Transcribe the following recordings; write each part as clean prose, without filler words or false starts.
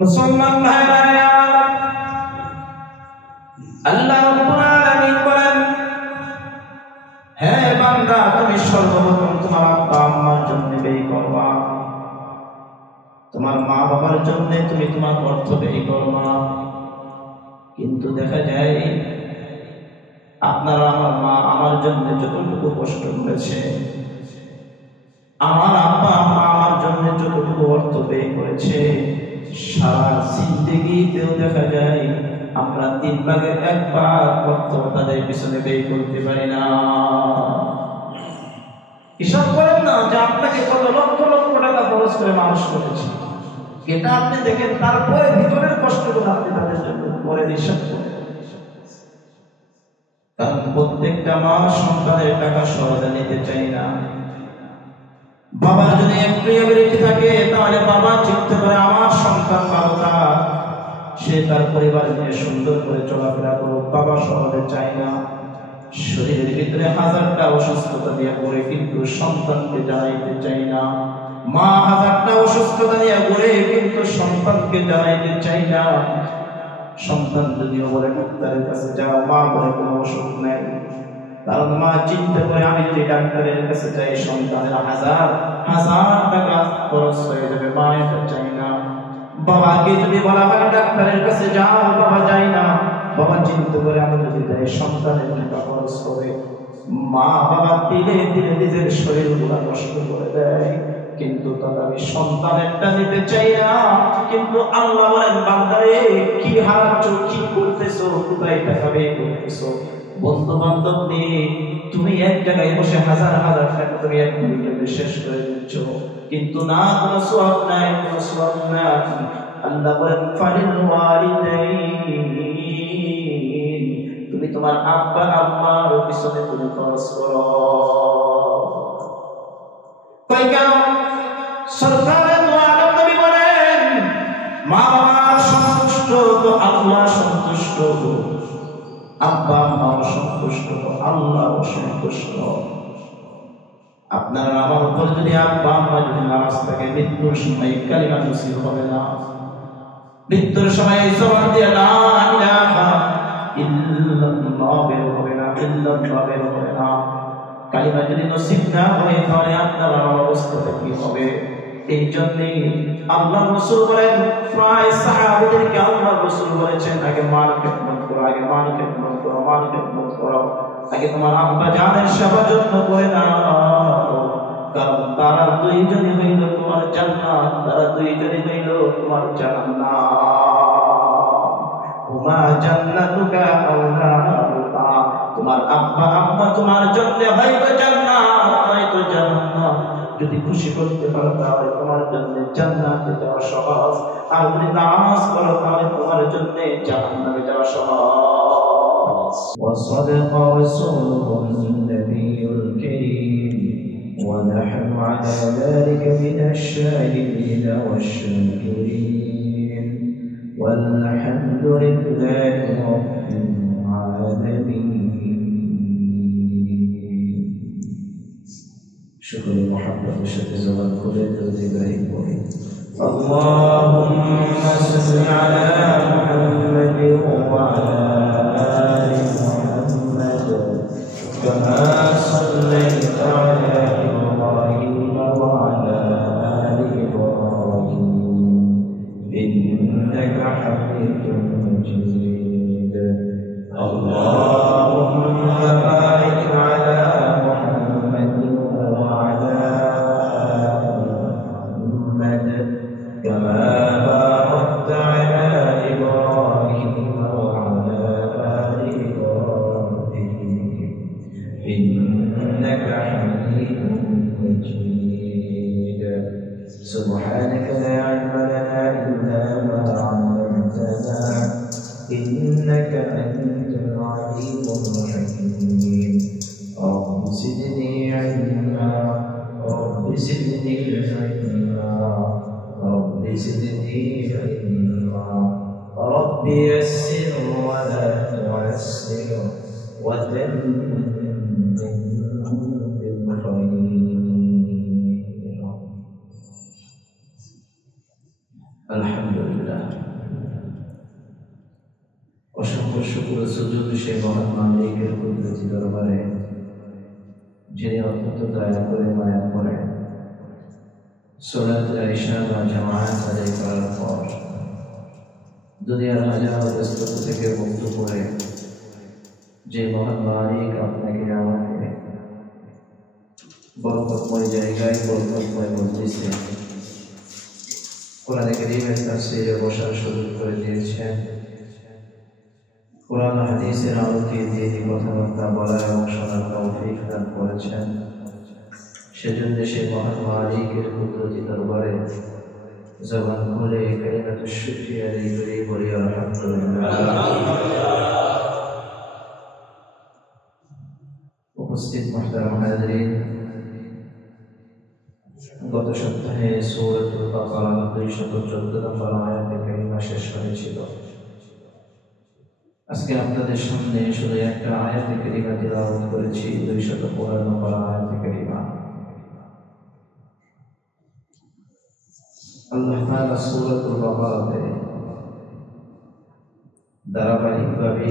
মুসলমান ভাইরা, আল্লাহ রাব্বুল আলামিন বলেন, হে বান্দা, তুমি সর্বপ্রথম তোমার আব্বা আম্মার জন্য ব্যয় করবা, তোমার মা বাবার জন্য তুমি তোমার অর্থ ব্যয় করবা। কিন্তু দেখা যায় আপনারা আমার মা আমার জন্য যতটুকু কষ্ট করেছে, আমার আব্বা আম্মা আমার জন্য যতটুকু অর্থ ব্যয় করেছে, সারা জিন্দেগিতেও দেখা যায় আমরা 3 ভাগের 1 ভাগ অর্থ তাদের পিছনে ব্যয় করতে পারি না। হিসাব করেন না যে আপনাকে কত লক্ষ লক্ষ টাকা খরচ করে মানুষ করেছে, এটা আপনি দেখেন, তারপরে ভিতরের কষ্টগুলো আপনি তাদের জন্য পরে হিসাব করেন। কারণ প্রত্যেকটা মা সন্তানের টাকা সহজে নিতে চাই না। বাবার যদি একটু এবিলিটি থাকে তাহলে বাবা চিন্তা করে আমার সন্তান ভালো থাক, সে তার পরিবার নিয়ে সুন্দর করে চলাফেরা করুক। বাবা সহজে চায় না, শরীরের ভিতরে হাজারটা অসুস্থতা দিয়ে ঘুরে কিন্তু সন্তানকে জানাইতে চাই না। মা হাজারটা অসুস্থতা দিয়ে ঘুরে কিন্তু সন্তানকে জানাইতে চাই না। সন্তান যদিও বলে ডাক্তারের কাছে যাও, মা বলে কোনো ওষুধ নেই। কারণ মা চিন্তা করে আমি যদি ডাক্তারের কাছে যাই সন্তানের হাজার হাজার টাকা খরচ হয়ে যাবে, মা এটা চাই না। বাবাকে যদি বলা হয় ডাক্তারের কাছে যাও, বাবা যায় না। বাবা চিন্তা করে আমি যদি যাই সন্তানের টাকা খরচ হবে। মা বাবা দিলে দিলে নিজের শরীরগুলো নষ্ট করে দেয়, কিন্তু তথাপি সন্তানেরটা নিতে চাই না। কিন্তু আল্লাহ বলেন, বান্দারে কি হারাচ্ছ, কি করতেছো, কোথায় টাকা ব্যয় করতেছো? বন্ধু বান্ধব নিয়ে তুমি এক জায়গায় বসে হাজার হাজার টাকা তুমি এক মিনিটে শেষ করে দিচ্ছ, কিন্তু না কোনো সওয়াব নাই, কোনো সওয়াব নাই। আল্লাহ বলেন, ফালিল ওয়ালিদাইন, তুমি তোমার আব্বা আম্মার পিছনে তুমি খরচ করো। তাই কেন সরকারের দোয়া নবী বলেন, মা বাবা সন্তুষ্ট তো আল্লাহ সন্তুষ্ট, আব্বা আম্মা সন্তুষ্ট তো আল্লাহ সন্তুষ্ট। আপনার আমার উপর যদি আব্বা আম্মা যদি নারাজ থাকে, মৃত্যুর সময় কালিমা নসিব হবে না। মৃত্যুর সময় জবান দিয়ে লা ইলাহা ইল্লাল্লাহ বের হবে না, ইল্লাল্লাহ বের হবে না। কালিমা যদি নসিব না হয় তাহলে আপনার আমার অবস্থাটা কি হবে? এই জন্যই আল্লাহ রাসূল বলেন, প্রায় সাহাবীদেরকে আল্লাহ রাসূল বলেছেন, আগে মার খেদমত করো, আগে মার খেদমত করো, মার খেদমত করো, আগে তোমার আব্বা জানের সেবা যত্ন করে নাও। কারণ তারা দুইজনই হইল তোমার জান্নাত, তারা দুইজনই হইল তোমার জান্নাত। হুমা জান্নাতুকা আও নারুকা, তোমার আব্বা আম্মা তোমার জন্য হয়তো জান্নাত, হয়তো জাহান্নাম। যদি খুশি করতে পারো তাহলে তোমার জন্য জান্নাতে যাওয়া সহজ, আর যদি নামাজ পড়ো তাহলে তোমার জন্য জাহান্নামে যাওয়া সহজ। ওয়াসাদাকা রাসূলুহুন নবিয়ুল কারীম ওয়া নাহনু আলা যালিকা মিনাশ শাহিদিন ওয়াশ-শাকিরিন ওয়ালহামদুলিল্লাহি রাব্বিল আলামিন। শুকর মুহাম্মদের সাথে জবান করে দরুদ ইব্রাহিম পড়ি। আল্লাহুম্মা সাল্লি আলা মুহাম্মাদ ওয়া আলা আলি মুহাম্মাদ কামা সাল্লাইতা আলা ইব্রাহিম ওয়া আলা আলি ইব্রাহিম ইন্নাকা হামিদুম মাজিদ। আল্লাহুম্মা বারিক আলা كما باركت على إبراهيم وعلى آل إبراهيم إنك حميد مجيد. سبحانك لا علم لنا إلا ما علمتنا إنك أنت العليم الحكيم. رب زدني علما، رب زدني علما، رب زدني علما، رب يسر ولا تعسر وتمم بالخير. الحمد لله. শুকর ও সুজুদ সেই মহান মালিকের কুদরতি দরবারে, যিনি অত্যন্ত দয়া করে মায়া করে সালাতুল ইশা বা জামাত আদায় করার পর দুনিয়ার হাজার ব্যস্ততা থেকে মুক্ত করে যে মহান মালিক আপনাকে আমাকে বরকতময় জায়গায় বরকতময় মজলিসে কোরআন কারীমের তাফসীরে বসার সুযোগ করে দিয়েছেন, কোরআন হাদিসের আলোকে দিয়ে কথাবার্তা বলার এবং শোনার তৌফিক দান করেছেন, সেজন্য সেই মহান মালিকের কুদরতি দরবারে জবান খুলে কালিমাতুশ শুকরিয়া আদায় করে বলি আলহামদুলিল্লাহ। উপস্থিত মুহতারাম হাজিরিন, গত সপ্তাহে সূরাতুল বাকারা 214 নম্বর আয়াতে কারিমা শেষ হয়েছিল। আজকে আপনাদের সামনে শুধু একটা আয়াতে কারিমা তিলাওয়াত করেছি, 215 নম্বর আয়াতে কারিমা। আল্লাহ তাআলা সূরাতুল বাকারাতে ধারাবাহিকভাবে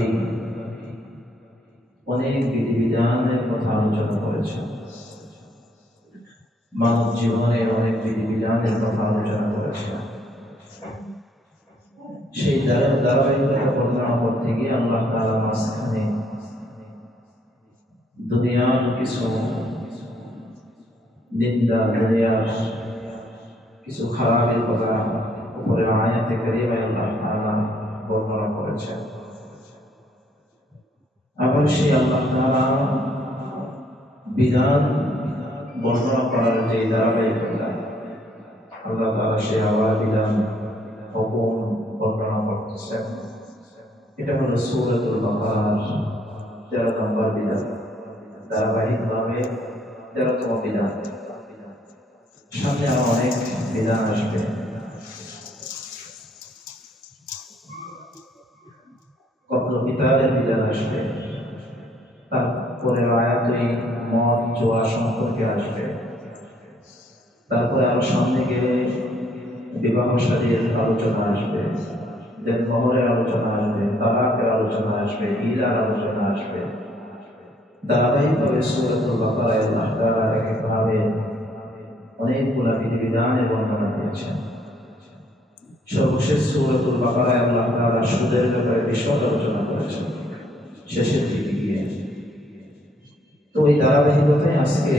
অনেক বিধিবিধানের কথা আলোচনা করেছেন, মানব জীবনের অনেক বিধিবিধানের কথা আলোচনা করেছেন। সেই ধারাবাহিকতা বর্ণনা করতে গিয়ে আল্লাহ তাআলা মাঝখানে দুনিয়ার কিছু নিন্দা, দুনিয়ার কিছু খারাপের কথা উপরে আয়াতে কারিমায় আল্লাহ তাআলা বর্ণনা করেছেন। আবার সেই আল্লাহ তাআলা বিধান বর্ণনা করার যে ধারাবাহিকতা, আল্লাহ তাআলা সেই আবার বিধান হুকুম বর্ণনা করতেছেন। এটা হলো সূরাতুল বাকারার 13 নম্বর বিধান, ধারাবাহিকভাবে 13তম বিধান। সামনে আরো অনেক বিধান আসবে। কত বিধানের বিধান আসবে, তারপরে আয়াতই মদ জোয়া সম্পর্কে আসবে, তারপরে আরো সামনে গেলে বিবাহ শাদীর আলোচনা আসবে, দেন মোহরের আলোচনা আসবে, তালাকের আলোচনা আসবে, ঈদের আলোচনা আসবে। ধারাবাহিকভাবে সূরাতুল বাকারায় আল্লাহ তাআলা একভাবে অনেকগুলো বিধিবিধানের বর্ণনা দিয়েছেন। সর্বশেষ সূরাতুল বাকারায় আল্লাহ তাআলা সুদের ব্যাপারে বিশদ আলোচনা করেছেন শেষের দিকে গিয়ে। তো এই ধারাবাহিকতায় আজকে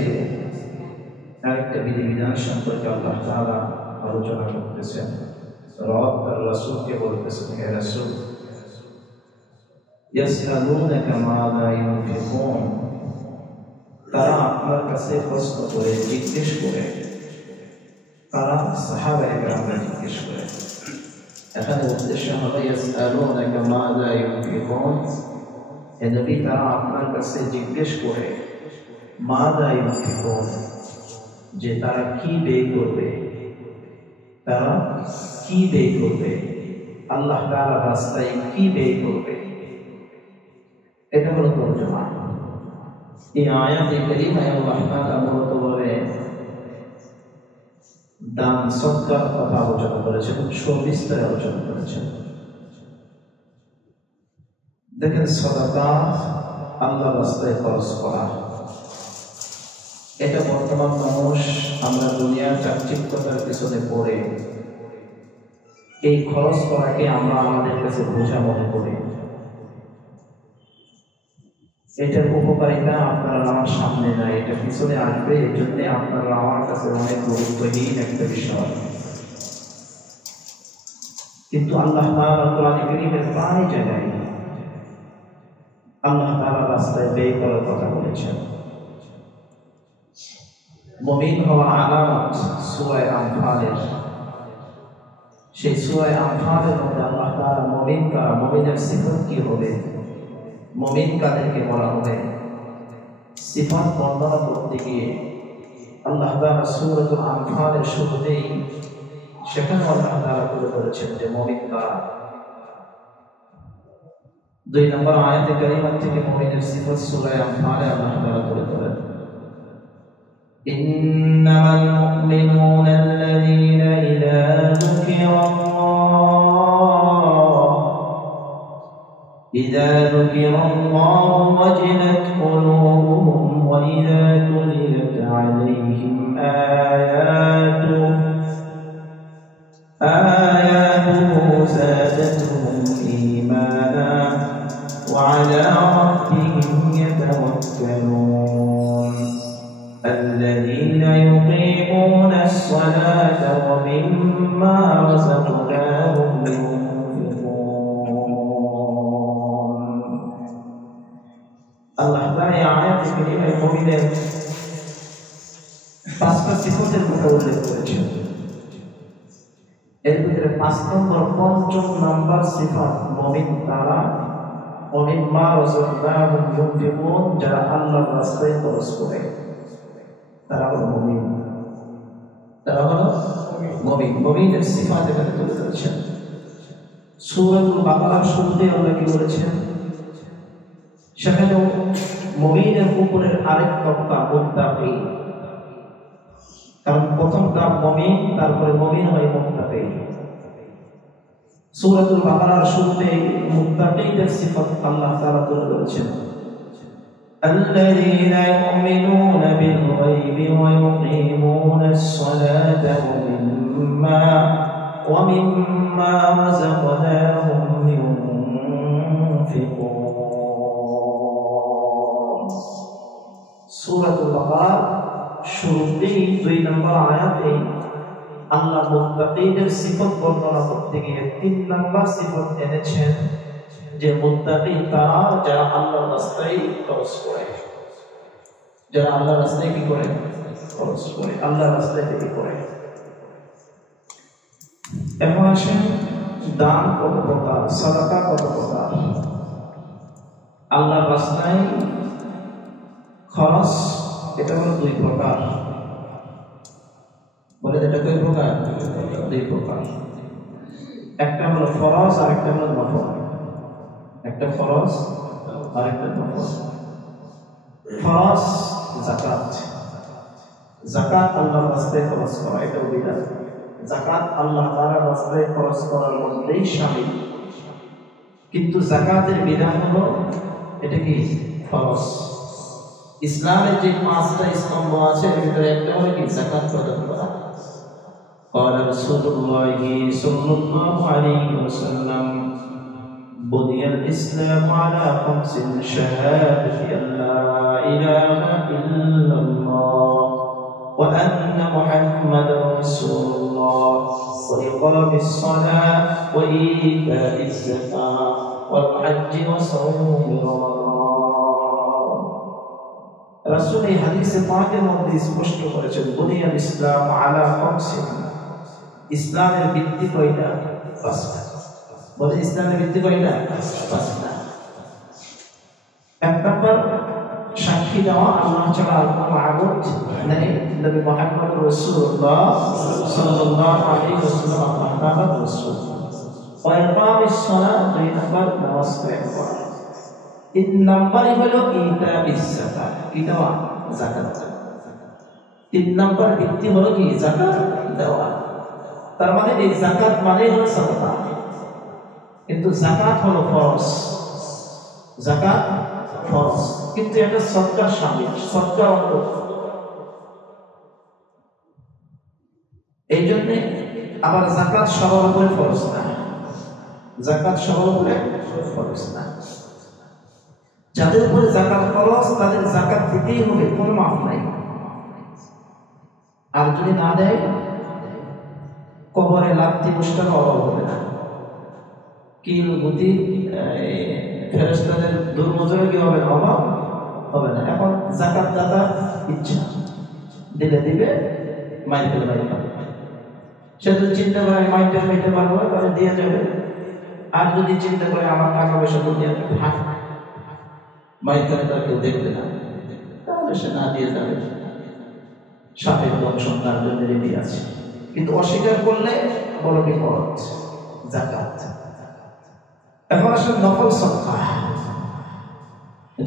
আরেকটা বিধিবিধান সম্পর্কে আল্লাহ তাআলা আলোচনা করতেছেন। রব তার রাসূলকে বলতেছেন, হে রাসূল, ইয়াসআলুনাকা মাযা ইউনফিকুন, তারা আপনার কাছে প্রশ্ন করে, জিজ্ঞেস করে, তারা সাহাবায়ে কেরামরা জিজ্ঞেস করে। এখানে উদ্দেশ্য হলো ইয়াসআলুনাকা মাযা ইউনফিকুন, হে নবী, তারা আপনার কাছে জিজ্ঞেস করে মাযা ইউনফিকুন, যে তারা কি ব্যয় করবে, তারা কি ব্যয় করবে, আল্লাহ তাআলার রাস্তায় কি ব্যয় করবে। এটা হলো তরজমা। এই আয়াতে কারিমায় আল্লাহ তাআলা মূলত ভাবে দান সদকার কথা আলোচনা করেছেন, সবিস্তারে আলোচনা করেছেন। দেখেন, সাদাকা আল্লাহর রাস্তায় খরচ করা, এটা বর্তমান মানুষ, আমরা দুনিয়ার চাকচিক্যতার পিছনে পড়ে এই খরচ করাকে আমরা আমাদের কাছে বোঝা মনে করি। এটার উপকারিতা আপনারা আমার সামনে নাই, এটা পিছনে আসবে, এই জন্য আপনারা আমার কাছে অনেক গুরুত্বহীন একটা বিষয়। কিন্তু আল্লাহ তাআলা কোরআন কারীমের প্রায় জায়গায় আল্লাহ তাআলার রাস্তায় ব্যয় করার কথা বলেছেন। মুমিন হওয়া আলামত সূরা আনফালের, সেই সূরা আনফালের মধ্যে আল্লাহ তাআলা মুমিন কারা, মুমিনের সিফাত কি হবে, মুমিন কাদেরকে বলা হবে, সিফাত বর্ণনা করতে গিয়ে আল্লাহ তাআলা সূরাতুল আনফালের শুরুতেই সেখানে আল্লাহ তাআলা তুলে ধরেছেন যে মুমিন কারা। 2 নম্বর আয়াতে কারিমা থেকে মুমিনের সিফাত সূরা আনফালে আল্লাহ তাআলা তুলে ধরেন, ইন্নামাল মুমিনুনা আল্লাযীনা ইযা যুকিরাল্লাহ إذا ذكر الله وجلت قلوبهم وإذا تليت عليهم آياته زادتهم إيمانا وعلى ربهم يتوكلون الذين يقيمون الصلاة ومما رزقناهم আল্লাহ তাআলা এই আয়াতে কারিমায় মুমিনের পাঁচটা সিফাতের কথা উল্লেখ করেছেন। এর ভিতরে 5 নম্বর 5ম নাম্বার সিফাত মুমিন তারা ওমিম্মা রাযাকনাহুম ইউনফিকুন, যারা আল্লাহর রাস্তায় খরচ করে তারা হলো মুমিন। তারা হলো মুমিন। মুমিনের সিফাত এখানে তুলে ধরেছেন। সূরাতুল বাকারার শুরুতে আল্লাহ কি বলেছেন? সেখানেও মুমিনের উপরে আরেক তবকা মুত্তাকি, কারণ প্রথম ধাপ মুমিন, তারপরে মুমিন হয় মুত্তাকি। সূরাতুল বাকারার শুরুতে মুত্তাকিদের সিফাত আল্লাহ তাআলা তুলে ধরেছেন। الذين يؤمنون بالغيب ويقيمون الصلاة ومما رزقناهم ينفقون। সূরাতুল বাকারা শুরুতেই 2 নম্বর আয়াতে আল্লাহ মুত্তাকিদের সিফাত বর্ণনা করতে গিয়ে 3 নম্বর সিফাত এনেছেন, যে মুত্তাকি তারা যারা আল্লাহর রাস্তায় খরচ করে, যারা আল্লাহর রাস্তায় কি করে? খরচ করে, আল্লাহর রাস্তায় থেকে করে। এখন আসেন দান কত প্রকার, সাদাকা কত প্রকার। আল্লাহর রাস্তায় খরচ এটা হলো 2 প্রকার। বলে এটা কয় প্রকার? 2 প্রকার। একটা হলো ফরজ আর একটা হলো নফল। একটা ফরজ আর একটা নফল। ফরজ যাকাত। যাকাত আল্লাহর রাস্তায় খরচ করা, এটা বিধান। যাকাত আল্লাহ তাআলার রাস্তায় খরচ করার মধ্যেই শামিল, কিন্তু যাকাতের বিধান হলো এটা কি? ফরজ। ইসলামের যে 5টা স্তম্ভ আছে এর ভিতরে একটা হলো কি? যাকাত প্রদান করা। قال رسول الله صلى الله عليه وسلم بني الإسلام على 5 شهادة أن لا إله إلا الله وأن محمدا رسول الله وإقام الصلاة وإيتاء الزكاة والحج وصوم رمضان। رسول حديث পাকের মধ্যে স্পষ্ট করেছেন বুনিয়াল ইসলাম আলা 5। ইসলামের ভিত্তি কয়টা? 5টা। বলে ইসলামের ভিত্তি কয়টা? 5টা। 1 নম্বর সাক্ষী দেওয়া আল্লাহ ছাড়া আর কোনো মাবুদ নেই, নবী মুহাম্মদ রাসূলুল্লাহ সাল্লাল্লাহু আলাইহি ওয়াসাল্লাম আল্লাহ তাআলার রাসূল। ওয়া ইকামিস সালাত, 2 নম্বর নামাজ কায়েম করা। 3 নম্বরই হলো ইতাবিস যাকাত, কি দেওয়া? যাকাত। 3 নম্বর ভিত্তি হলো কি? যাকাত দেওয়া। তার মানে এই যাকাত মানে হলো সাদাকা, কিন্তু যাকাত হলো ফরজ। যাকাত ফরজ, কিন্তু এটা সদকার শামিল, সদকার অঙ্গ। এই জন্য আবার যাকাত সবার উপরে ফরজ না। যাকাত সবার উপরে ফরজ না। যাদের উপরে যাকাত ফরজ তাদের যাকাত দিতেই হবে, কোনো মাফ নাই। আর যদি না দেয় কবরে লাথি মুষ্টার অভাব হবে না। কিল বুদ্ধি ফেরেশতাদের দুর্মজরে কি হবে? অভাব হবে না। এখন যাকাত দাতা ইচ্ছা দিলে দিবে, মাইর ফেলে মাইর পাবে। সে যদি চিন্তা করে মাইরটা খাইতে পারবো তাহলে দিয়ে যাবে। আর যদি চিন্তা করে আমার টাকা পয়সা দুনিয়া থাক, মাইর ফেলে তার কেউ দেখবে না, তাহলে সে না দিয়ে যাবে। সাপের দংশন তার জন্য রেডি আছে, কিন্তু অস্বীকার করলে বড় বিপদ। যাকাত। এখন আসলে নফল সদকা,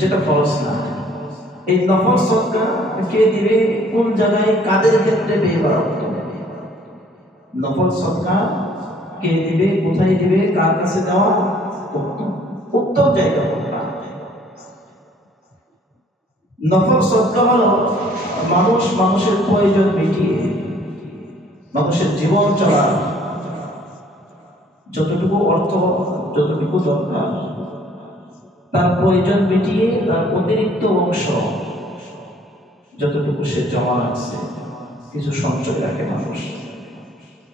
যেটা ফরজ না। এই নফল সদকা কে দিবে? কোন জায়গায়, কাদের ক্ষেত্রে ব্যয় করা উত্তম? নফল সদকা কে দিবে, কোথায় দিবে, কার কাছে দেওয়া উত্তম? উত্তম উত্তম জায়গা কোনটা? নফল সদকা হলো মানুষের প্রয়োজন মিটিয়ে, মানুষের জীবন চলার যতটুকু অর্থ, যতটুকু দরকার, তার প্রয়োজন মিটিয়ে তার অতিরিক্ত অংশ যতটুকু সে জমা রাখছে, কিছু সঞ্চয় রাখে মানুষ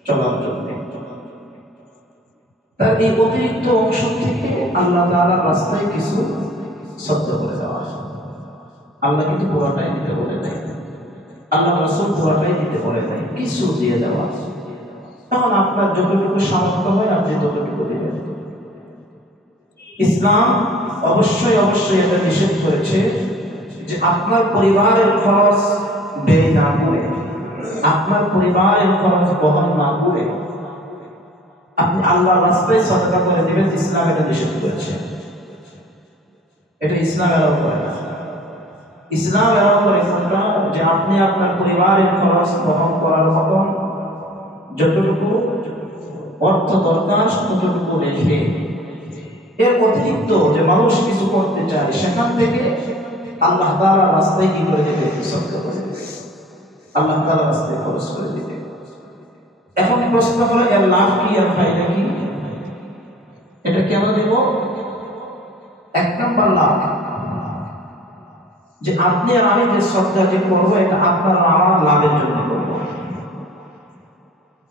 চলার জন্য। তার এই অতিরিক্ত অংশ থেকে আল্লাহ তাআলার রাস্তায় কিছু সদকা করে দেওয়া। আল্লাহ কিন্তু পুরোটাই দিতে বলে দেয়, আল্লাহ রাসূল পুরোটাই দিতে বলে দেয়, কিছু দিয়ে দেওয়া। তখন আপনার যতটুকু সামর্থ্য হয় আপনি ততটুকু দিবেন। ইসলাম অবশ্যই এটা নিষেধ করেছে যে আপনার পরিবারের খরচ ব্যয় না করে, আপনার পরিবারের খরচ বহন না করে আপনি আল্লাহর রাস্তায় সদকা করে দিবেন। ইসলাম এটা নিষেধ করেছে, এটা ইসলাম এলাও করে না। ইসলাম এলাও করে কোনটা? যে আপনি আপনার পরিবারের খরচ বহন করার মতো যতটুকু অর্থ দরকার ততটুকু রেখে, এর অতিরিক্ত যে মানুষ কিছু করতে চায় সেখান থেকে আল্লাহ তাআলার রাস্তায় কি করে দিবে? সদকা করে দিবে, আল্লাহ তাআলার রাস্তায় খরচ করে দিবে। এখন প্রশ্ন হলো, এর লাভ কি, এর ফায়দা কি? এটা কেন দেব? এক নম্বর লাভ যে আপনি আর আমি যে সদকা যে করবো এটা আপনার আমার লাভের জন্য করবো।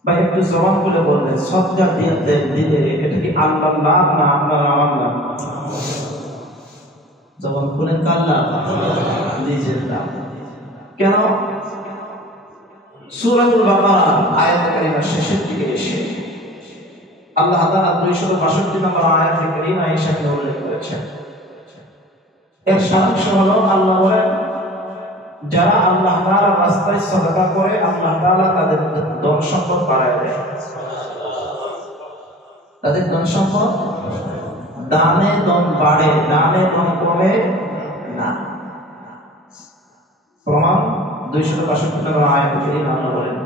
বা একটু জবান করে বললেন, সদকা দিলে এটা কি আল্লাহর লাভ না আপনার আমার লাভ? জবান করে কার লাভ? নিজের লাভ। কেন? সূরাতুল বাকারা আয়াত কারিমার শেষের দিকে এসে আল্লাহ তাআলা 262 নম্বর আয়াতে কারিমা এসে উল্লেখ করেছেন। এর সারাংশ হলো, আল্লাহ বলেন যারা আল্লাহ তাআলার রাস্তায় সদকা করে আল্লাহ তাআলা তাদের ধন সম্পদ বাড়ায় দেয়। তাদের ধন সম্পদ দানে ধন বাড়ে, দানে ধন কমে না। প্রমাণ 262 নম্বর আয়াতে কারিমা আল্লাহ বলেন,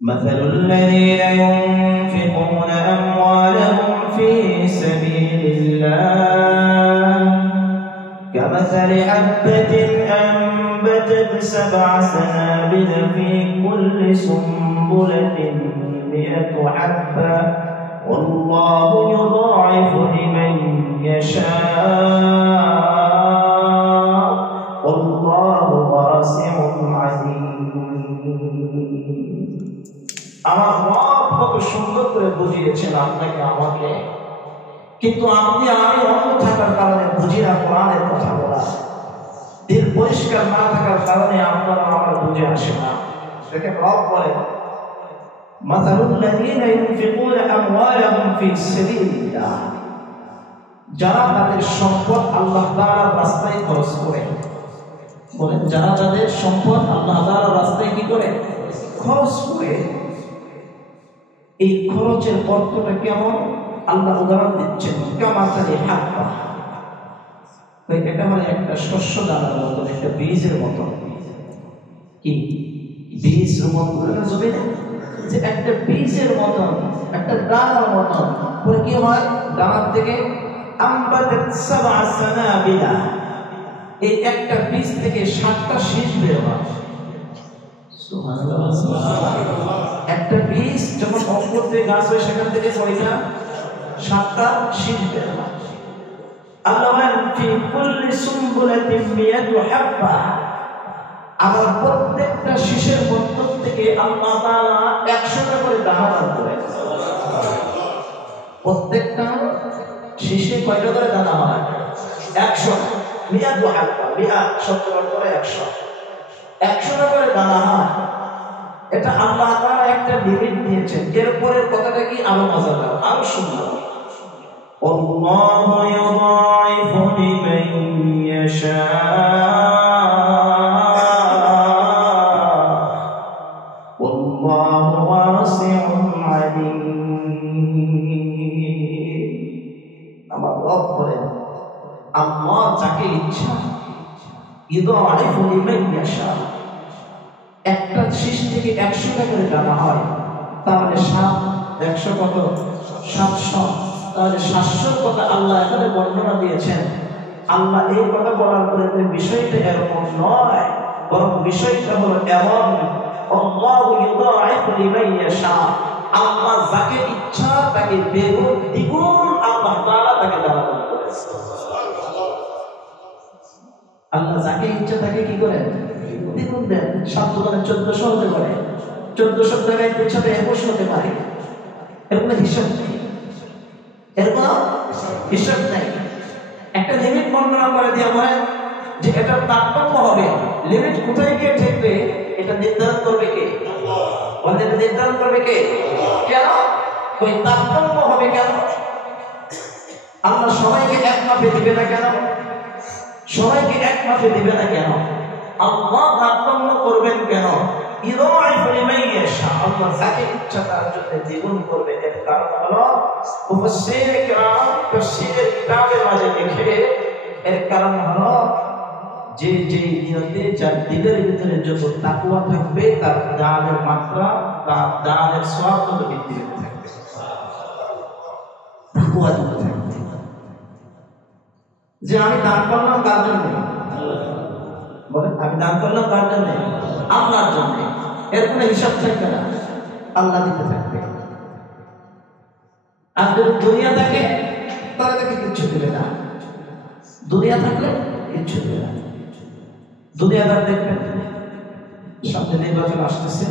مثل الذين ينفقون أموالهم في سبيل الله كمثل حبة أنبتت 7 سنابل في كل سنبلة 100 حبة والله يضاعف لمن يشاء والله واسع عليم। আমার রব কত সুন্দর করে বুঝিয়েছেন আপনাকে আমাকে, কিন্তু আপনি আমি অন্ধ থাকার কারণে বুঝি না কোরআনের কথা বলা, দিল পরিষ্কার না থাকার কারণে আপনার আমার বুঝে আসে না। দেখেন রব বলেন, মাসালুল লাযীনা ইউনফিকুনা আমওয়ালাহুম ফি সাবিলিল্লাহ, যারা তাদের সম্পদ আল্লাহ তাআলার রাস্তায় খরচ করে। বলেন, যারা তাদের সম্পদ আল্লাহ তাআলার রাস্তায় কি করে? খরচ করে। এই খরচের অর্থটা কেমন আল্লাহ উদাহরণ দিচ্ছেন, কামাসালি হাব্বা, এটা মানে একটা শস্য দানার মতো, একটা বীজের মতো। কি বীজ রোপণ করে না জমিনে, যে একটা বীজের মতো, একটা দানার মতো পরে কি হয়? দানার থেকে আমবাতাত 7 সানাবিলা, এই একটা বীজ থেকে 7টা শীষ বের হয়। একটা বীজ যখন অঙ্কুর থেকে গাছ হয় সেখান থেকে কয়টা? 7টা শীষ বের হয়। আল্লাহ বলেন, ফি কুল্লি সুমবুলাতিন 100 হাব্বা, আবার প্রত্যেকটা শীষের মধ্য থেকে আল্লাহ তাআলা 100টা করে দানা দান করেন। প্রত্যেকটা শীষে কয়টা করে দানা হয়? 100। 100 হাব্বা, 100 শতকরা করে 100, 100টা করে দানা হয়। এটা আল্লাহ তাআলা একটা লিমিট দিয়েছেন। এরপরের কথাটা কি আরো মজাদার, আরো সুন্দর। আল্লাহু ইউদাইফু লিমান ইয়াশা ওয়াল্লাহু ওয়াসিউন আলীম। আমার রব বলেন, আল্লাহ যাকে ইচ্ছা ইউদাইফু লিমান ইয়াশা, একটা শীষ থেকে 100টা করে দানা হয়, তাহলে 100 কত? 700। তাহলে 700 কথা আল্লাহ এখানে বর্ণনা দিয়েছেন। আল্লাহ এই কথা বলার পরে বিষয়টা এরকম নয়, বরং বিষয়টা হলো এমন, আল্লাহু ইউদাইফু লিমান ইয়াশা, আল্লাহ যাকে ইচ্ছা তাকে দ্বিগুণ আল্লাহ তাআলা তাকে দান করেন। আল্লাহ যাকে ইচ্ছা তাকে কি করেন? দ্বিগুণ দেন। 7 দোকানে 1400 হতে পারে, 1400 জায়গায় পেছনে 21 হতে পারে, এর কোনো হিসাব নেই, এর কোনো হিসাব নেই। একটা লিমিট বর্ণনা করে দিয়ে বলে যে এটা তারতম্য হবে, লিমিট কোথায় গিয়ে ঠেকবে এটা নির্ধারণ করবে কে? বলে এটা নির্ধারণ করবে কে? কেন ওই তারতম্য হবে? কেন আল্লাহ সবাইকে এক মাপে দিবে না? কেন সবাইকে এক মাপে দিবে না? কেন আল্লাহ তারতম্য করবেন? কেন ইউদাইফু লিমান ইয়াশা, আল্লাহ যাকে ইচ্ছা তার জন্য দ্বিগুণ করবে। এর কারণ হলো মুফাসসিরে কিরাম তাফসীরের কিতাবের মাঝে লিখে, এর কারণ হলো যে যে নিয়তে যার দিলের ভিতরে যত তাকওয়া থাকবে তার দানের মাত্রা, তার দানের সওয়াব তত বৃদ্ধি পেতে থাকবে। তাকওয়া যত থাকবে, যে আমি দান করলাম কার জন্য? বলেন, আমি দান করলাম কার জন্য? আল্লাহর জন্য। এর কোনো হিসাব থাকবে না, আল্লাহ দিতে থাকবে। আর যদি দুনিয়া থাকে তাহলে তাকে কিচ্ছু দেবে না, দুনিয়া থাকলে কিচ্ছু দেবে না। দুনিয়াদার দেখবেন সামনে নির্বাচন আসতেছে,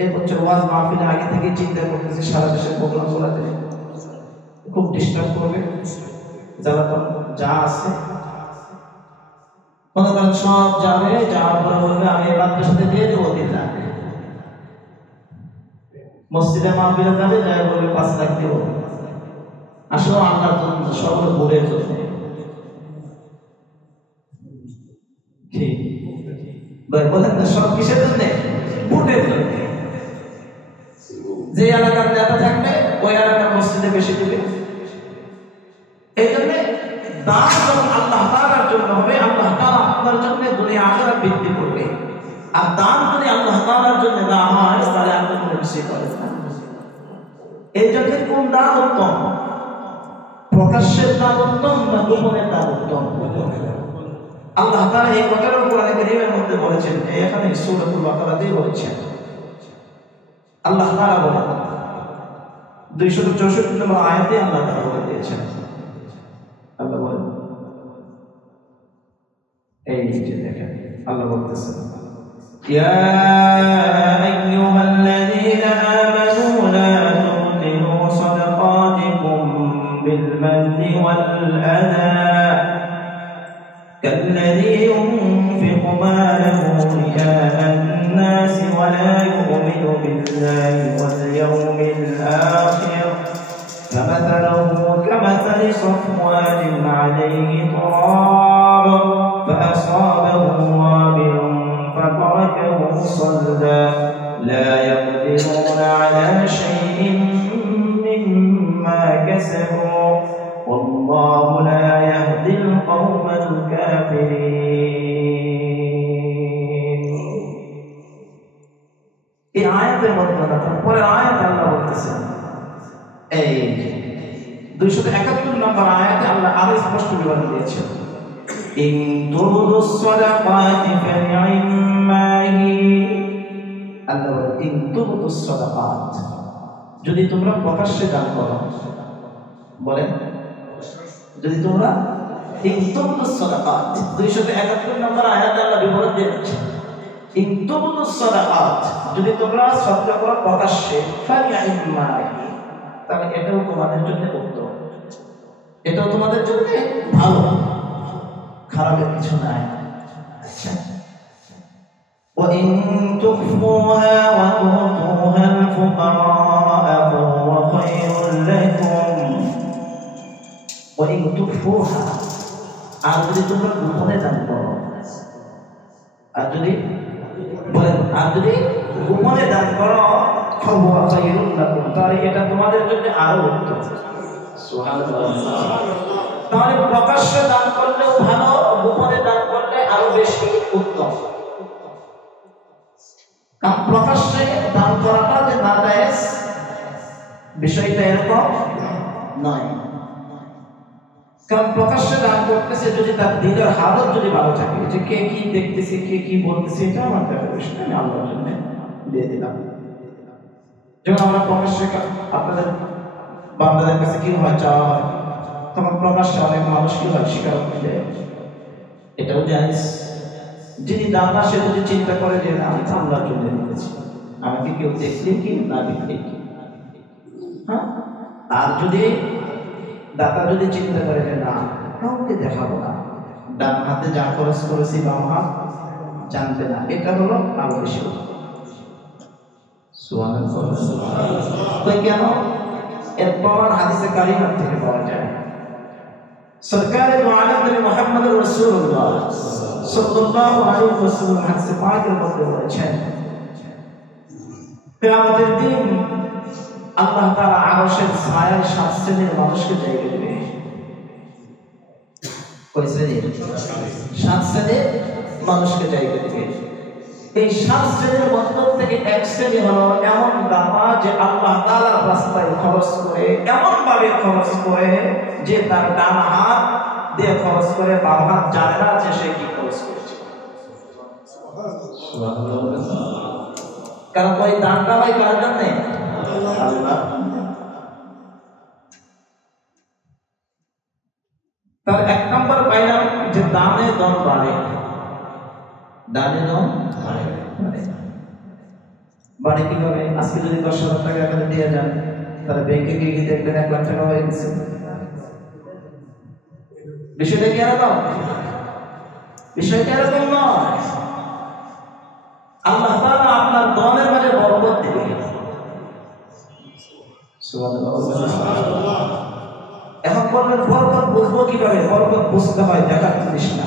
এই বছর ওয়াজ মাহফিলে আগে থেকে চিন্তা করতেছে সারা দেশের প্রোগ্রাম গুলাতে খুব ডিস্টার্ব করবে, জ্বালাতন যা আছে মনে করেন সব যাবে, যাওয়ার পরে বলবে আমি মাদ্রাসাতে দিয়ে দেবো 3 লাখ, মসজিদে মাহফিলে যাবে, যাই বলবে 5 লাখ দেবো। আসলে আল্লাহর জন্য, সব ভুলের জন্য। বলেন না সব কিসের জন্য? ভোটের জন্য। যে এলাকার নেতা থাকবে ওই এলাকার মসজিদে বেশি দেবে। এই জন্য দান যখন আল্লাহ তাআলার জন্য হবে, আল্লাহ তাআলা আপনার জন্য দুনিয়া আখিরাত বৃদ্ধি করবে। আর দান যদি আল্লাহ তাআলার জন্য না হয় তাহলে আপনি কোনো কিছু করেন না। এই জন্য কোন দান উত্তম? প্রকাশ্যের দান উত্তম না গোপনের দান উত্তম? আল্লাহ তাআলা এই কথাটা কোরআনে কারীমের মধ্যে বলেছেন, এখানে সূরাতুল বাকারাতেই বলেছেন। আল্লাহ তাআলা বলেন 264 নম্বর আয়াতে আল্লাহ তাআলা বলে দিয়েছেন, আল্লাহ বলেন, এই যে দেখেন আল্লাহ বলতেছেন, ইয়া আইয়ুহাল্লাযীনা আমানু লা তুবতিলু সাদাকাতিকুম বিল মান্নি ওয়াল আযা كالذي ينفق ماله رئاء الناس ولا يؤمن بالله واليوم الآخر فمثله كمثل صفوان عليه تراب فأصابه وابل فتركه صلدا لا يقدرون على شيء مما كسبوا والله لا يهدي القوم الكافرين। এই আয়াতের মধ্যে পরে আয়াত আল্লাহ বলতেছেন, এই 271 নম্বর আয়াতে আল্লাহ আরো স্পষ্ট বিবরণ দিয়েছেন, ইন তুবদুস সাদাকাতি ফানি'মাহি, আল্লাহ বলেন ইন তুবদুস সাদাকাত, যদি তোমরা প্রকাশ্যে দান করো, বলেন যদি তোমরা ইন তুবদুস সাদাকাত 271 নম্বর আয়াতে আল্লাহ বিবরণ দিয়েছেন, ইন তুবদুস সাদাকাত, যদি তোমরা সদকা করো প্রকাশ্যে, ফানি'মাহি, তাহলে এটাও তোমাদের জন্য উত্তম, এটাও তোমাদের জন্য ভালো, খারাপের কিছু নাই। আচ্ছা, وَإِن تُخْفُوهَا وَتُؤْتُوهَا الْفُقَرَاءَ فَهُوَ خَيْرٌ لَكُمْ وَإِن تُخْفُوهَا, আর যদি তোমরা গোপনে দান করো, আর যদি বলেন আর যদি গোপনে দান করো فَهُوَ خَيْرٌ لَكُمْ, তাহলে এটা তোমাদের জন্য আরো উত্তম। সুবহানাল্লাহ। তাহলে প্রকাশ্যে দান করলেও ভালো, গোপনে দান করলে আরো বেশি উত্তম। কারণ প্রকাশ্যে দান করাটা যে নাজায়েজ বিষয়টা এরকম নয়। কারণ প্রকাশ্যে দান করতেছে যদি তার দিলের হালত যদি ভালো থাকে, যে কে কি দেখতেছে কে কি বলতেছে এটা আমার দেখার বিষয় না, আমি আল্লাহর জন্য দিয়ে দিলাম। যখন আমরা প্রকাশ্যে আপনাদের বান্দাদের কাছে কি হয় চাওয়া হয়, তখন প্রকাশ্যে অনেক মানুষ কি হয় স্বীকার করতে, এটাও জানিস যিনি দাতা সে যদি চিন্তা করে যে আমি তো আল্লাহর জন্য দিতেছি, আমাকে কেউ দেখলে কি না দেখলে কি। হ্যাঁ, আর যদি দাতা যদি চিন্তা করে যে না কাউকে দেখাবো না, ডান হাতে যা খরচ করেছি বাম হাত জানতে না, এটা হলো আল্লাহর শিক্ষা। সুবহানাল্লাহ। কেন? এর প্রমাণ হাদিসে কারিমা থেকে পাওয়া যায়। সরকারে দো আলম নবী মুহাম্মদ রাসূলুল্লাহ সাল্লাল্লাহু আলাইহি ওয়াসাল্লাম হাদিসে পাকের মধ্যে বলেছেন, কিয়ামতের দিন আল্লাহ তাআলা আরশের ছায়ায় 7 শ্রেণীর মানুষকে জায়গা দেবে। কয় শ্রেণী? 7 শ্রেণীর মানুষকে জায়গা দেবে। এই 7 শ্রেণীর মধ্য থেকে এক শ্রেণী হলো এমন দাতা যে আল্লাহ তাআলার রাস্তায় খরচ করে, এমন ভাবে খরচ করে যে তার ডান হাত দিয়ে খরচ করে, বাম হাত জানে না যে সে কি খরচ করেছে। কারণ ওই দানটা ভাই কার জন্য? আল্লাহ। তার এক নম্বর পাইলাম যে দানে দম বাড়ে, দানে দম বাড়ে কিভাবে? আজকে যদি 10,000 টাকা এখানে দিয়ে যান, তাহলে ব্যাংকে গিয়ে দেখবেন 1 লাখ টাকা হয়ে গেছে। বিষয়টা কি এরকম? বিষয়টা এরকম নয়। আল্লাহ তাআলা আপনার দমের মাঝে বরকত দিবে। সুবহানাল্লাহ। এখন বলবেন বরকত বুঝবো কিভাবে? বরকত বুঝতে হয় দেখার জিনিস না,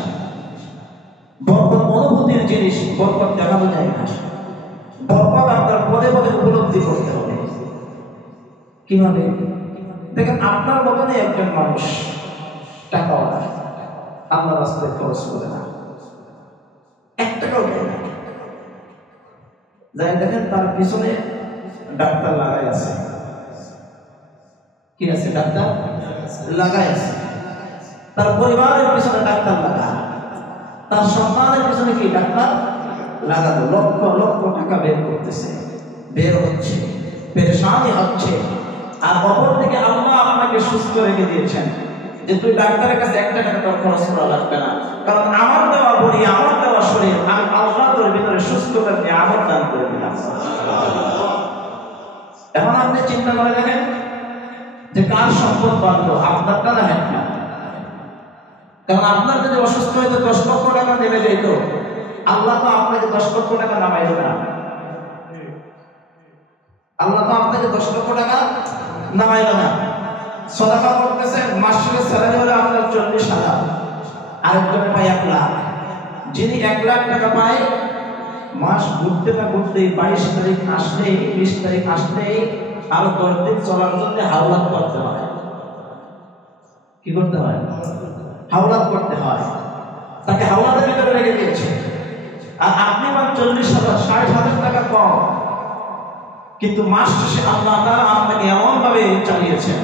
বরকত অনুভূতির জিনিস, বরকত দেখানো যায় না। বরকত আপনার পদে পদে উপলব্ধি করতে হবে। কিভাবে? দেখেন আপনার মতনই একজন মানুষ টাকাওয়ালা, আল্লাহ রাস্তায় খরচ করে না, 1 টাকাও দেয় না। যাই দেখেন তার পিছনে ডাক্তার লাগাই আছে। কি আছে? ডাক্তার লাগাই আছে। তার পরিবারের পিছনে ডাক্তার লাগা, তার সন্তানের পিছনে কি ডাক্তার লাগানো, লক্ষ লক্ষ টাকা বের করতেছে, বের হচ্ছে, পেরেশানি হচ্ছে। আর অপরদিকে আল্লাহ আপনাকে সুস্থ রেখে দিয়েছেন যে তুই ডাক্তারের কাছে 1 টাকা তোর খরচ করা লাগবে না, কারণ আমার দেওয়া বডি, আমার দেওয়া শরীর আমি আল্লাহ তোর ভিতরে সুস্থতার নিয়ামত দান করে দিলাম। এখন আপনি চিন্তা করে দেখেন যে কার সম্পদ বাড়লো, আপনারটা না হ্যাঁ? কারণ আপনার যদি অসুস্থ হইতো 10 লক্ষ টাকা নেমে যেত, আল্লাহ তো আপনাকে 10 লক্ষ টাকা নামাইল না। আল্লাহ তো আপনাকে 10 লক্ষ টাকা নামাইল না। সাদাকা করতেছেন, মাসের স্যালারি হলো আপনার 40,000, আরেকজনে পায় 1 লাখ। যিনি 1 লাখ টাকা পায়, মাস ঘুরতে না ঘুরতেই 22 তারিখ আসলেই, 20 তারিখ আসলেই আরো 10 দিন চলার জন্য হাওলাত করতে হয়। কি করতে হয়? হাওলাত করতে হয়। তাকে হাওলাতের ভিতরে রেখে দিয়েছে। আর আপনি মাত্র 40,000, 60,000 টাকা কম, কিন্তু মাস শেষে আল্লাহ তাআলা আপনাকে এমন ভাবে চালিয়েছেন,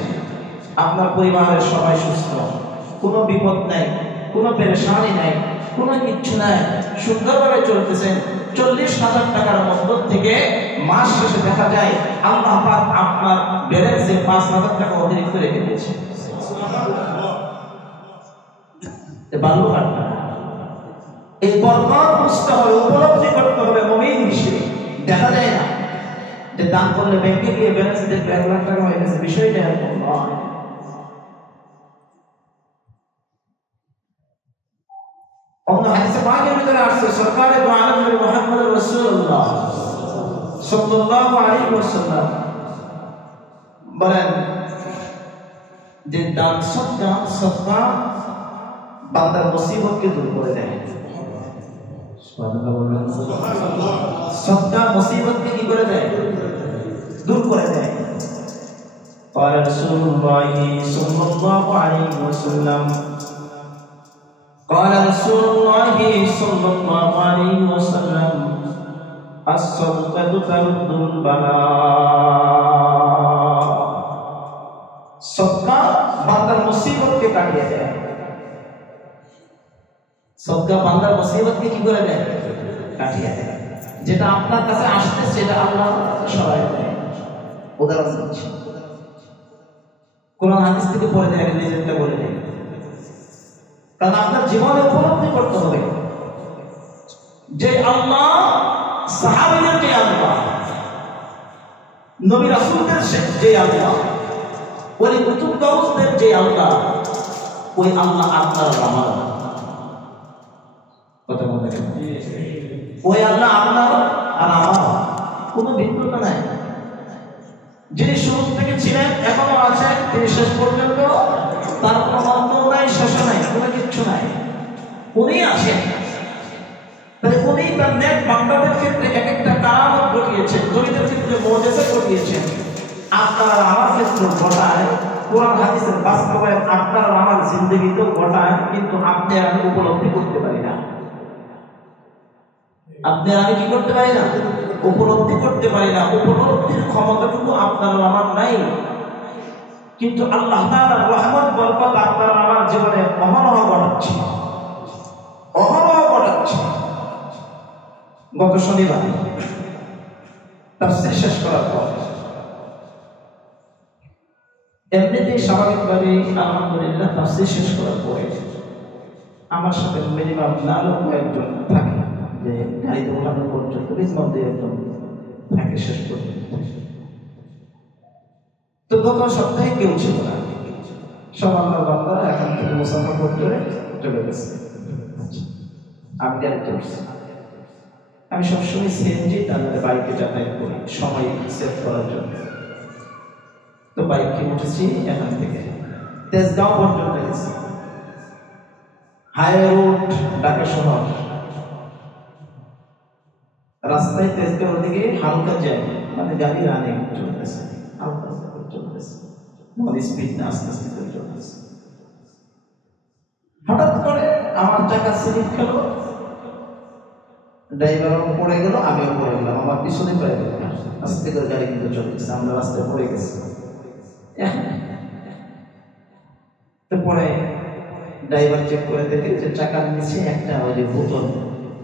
আপনার পরিবারের সবাই সুস্থ, কোনো বিপদ নাই, কোনো পেরেশানি নাই, কোনো কিচ্ছু নাই, সুন্দরভাবে চলতেছেন। 40,000 টাকার মধ্য থেকে মাস শেষে দেখা যায় আল্লাহ পাক আপনার ব্যালেন্সে 5,000 টাকা অতিরিক্ত রেখে দিয়েছে। ভালো কাটনা, এই বরকত বুঝতে হবে, উপলব্ধি করতে হবে মুমিন হিসেবে। দেখা যায় না যে দান করলে ব্যাংকে গিয়ে ব্যালেন্স দেখবে 1 লাখ টাকা হয়ে গেছে, বিষয়টা এরকম নয়। অন্য হাদিসে পাকের ভিতরে আসছে, সরকারে দো আলম নবী মুহাম্মদ রাসূলুল্লাহ সাল্লাল্লাহু আলাইহি ওয়াসাল্লাম বলেন যে দান সদকা বান্দার মুসিবতকে দূর করে দেয়। সুবহানাল্লাহ। সদকা মুসিবতকে কি করে দেয়? দূর করে দেয়। قال رسول الله صلى الله عليه وسلم قال رسول الله صلى الله عليه وسلم الصدقة ترد البلاء সদকা বান্দার মুসিবতকে কি করে দেয়? কাটিয়ে দেয়। যেটা আপনার কাছে আসছে সেটা আল্লাহ সহায় দেয়। উদাহরণ দিচ্ছি, কোরআন হাদিস থেকে পড়ে দেয়, নিজেরটা বলে দেয়। কারণ আপনার জীবনে উপলব্ধি করতে হবে যে আল্লাহ, সাহাবীদের যে আল্লাহ, নবী রাসূলদের যে আল্লাহ, ওলি কুতুব গাউসদের যে আল্লাহ, ওই আল্লাহ আপনার আমার। কথা বলতে গেলে ওই আল্লাহ আপনার আর আমার, কোনো ভিন্নতা নাই। যিনি শুরু থেকে ছিলেন, এখনো আছে, তিনি শেষ পর্যন্ত, তার কোনো অন্ত নাই, শেষ নাই, কোনো কিচ্ছু নাই, উনি আছেন। তাহলে উনি তার নেক বান্দাদের ক্ষেত্রে এক একটা কারামত ঘটিয়েছেন, নবীদের ক্ষেত্রে মুজিজা ঘটিয়েছেন। আপনার আর আমার ক্ষেত্রে ঘটায়, কোরআন হাদিসের বাস্তবায়ন আপনার আর আমার জিন্দেগিতেও ঘটায়, কিন্তু আপনি আর আমি উপলব্ধি করতে পারি না। আপনি আর আমি কি করতে পারি না? উপলব্ধি করতে পারি না। উপলব্ধির ক্ষমতাটুকু আপনার আমার নাই। কিন্তু আল্লাহ তাআলার রহমত বরকত আপনার আমার জীবনে অহরহ ঘটাচ্ছে, অহরহ ঘটাচ্ছে। গত শনিবার তাফসীর শেষ করার পর এমনিতেই স্বাভাবিকভাবে আলহামদুলিল্লাহ তাফসীর শেষ করার পরে আমার সাথে মিনিমাম না লোক একজন থাকে, যে গাড়িতে ওঠানো পর্যন্ত মধ্যে একজন থাকে শেষ পর্যন্ত। তো গত সপ্তাহে কেউ ছিল না, সব আমার বান্দারা এখন থেকে মুসাফা করতে চলে গেছে। আমি গাড়িতে উঠছি। আমি সবসময় সিএনজি তাদের বাইকে যাতায়াত করি সময় সেভ করার জন্য। তো বাইকে উঠেছি, এখান থেকে তেজগাঁও পর্যন্ত গেছি, হাইওয়ে রোড, ঢাকা শহর। রাস্তায় তেজগাঁওর দিকে হালকা যায়, মানে গাড়ি রানিং চলতেছে, হালকা চলতেছে, মানে স্পিড না, আস্তে আস্তে করে চলতেছে। হঠাৎ করে আমার চাকা স্লিপ খেলো, ড্রাইভারও পড়ে গেল, আমিও পড়ে গেলাম। আমার পিছনে পড়ে গেল, আস্তে করে গাড়ি কিন্তু চলতেছে, আমরা রাস্তায় পড়ে গেছি। তারপরে ড্রাইভার চেক করে দেখে যে চাকার নিচে একটা ওই যে বোতল,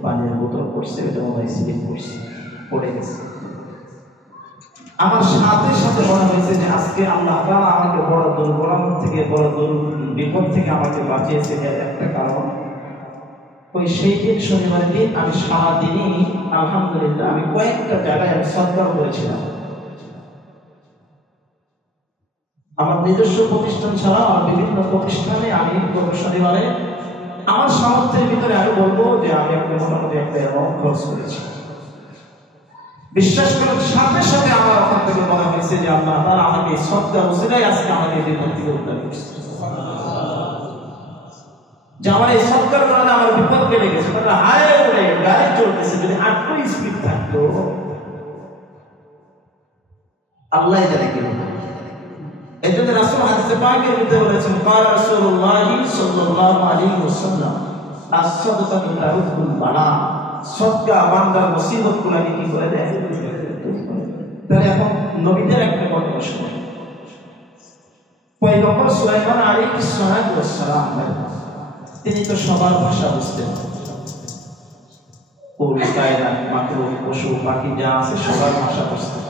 পানির বোতল পড়ছে, ওইটা মনে হয় স্লিপ করছে, পড়ে গেছে। আমার সাথে সাথে মনে হয়েছে যে আজকে আল্লাহ তাআলা আমাকে বড় দুর্ঘটনা থেকে, বড় বিপদ থেকে আমাকে বাঁচিয়েছে। একটা কারণ, ওই সেই দিন শনিবার দিন আমি সারাদিনই আলহামদুলিল্লাহ আমি কয়েকটা জায়গায় আমি সদকা করেছিলাম। আমার নিজস্ব প্রতিষ্ঠান ছাড়া আর বিভিন্ন প্রতিষ্ঠানে আমি গত শনিবারে আমার সামর্থ্যের ভিতরে আমি বলবো যে আমি একটা মোটামুটি একটা অ্যামাউন্ট খরচ করেছি। বিশ্বাস করার সাথে সাথে আমার ওখান থেকে মনে হয়েছে যে আল্লাহ তাআলা আমাকে এই সদকা উসিলায় আজকে আমাকে এই বিপদ থেকে উদ্ধার করেছে, যে আমার এই সদকার কারণে আমার বিপদ কেটে গেছে। তাহলে হায় ওরে, গাড়ি চলতেছে, যদি 8 স্পিড থাকতো আল্লাহ জানে কি হতো। এই জন্য রাসূল হাদিসে পাকের ভিতরে বলেছেন, ক্বালা রাসূলুল্লাহ সাল্লাল্লাহু আলাইহি ওয়াসাল্লাম, আস-সাদকাতু তারুকুল বালা, সদকা বান্দার মুসিবতগুলো কি করে দেয়। তাহলে এখন নবীদের একটা ঘটনা শুনুন। পয়গম্বর সুলাইমান আলাইহিস সালাম, তিনি তো সবার ভাষা বুঝতেন, কায়নাত, মাখলুক, পশু পাখি যা আছে সবার ভাষা বুঝতেন।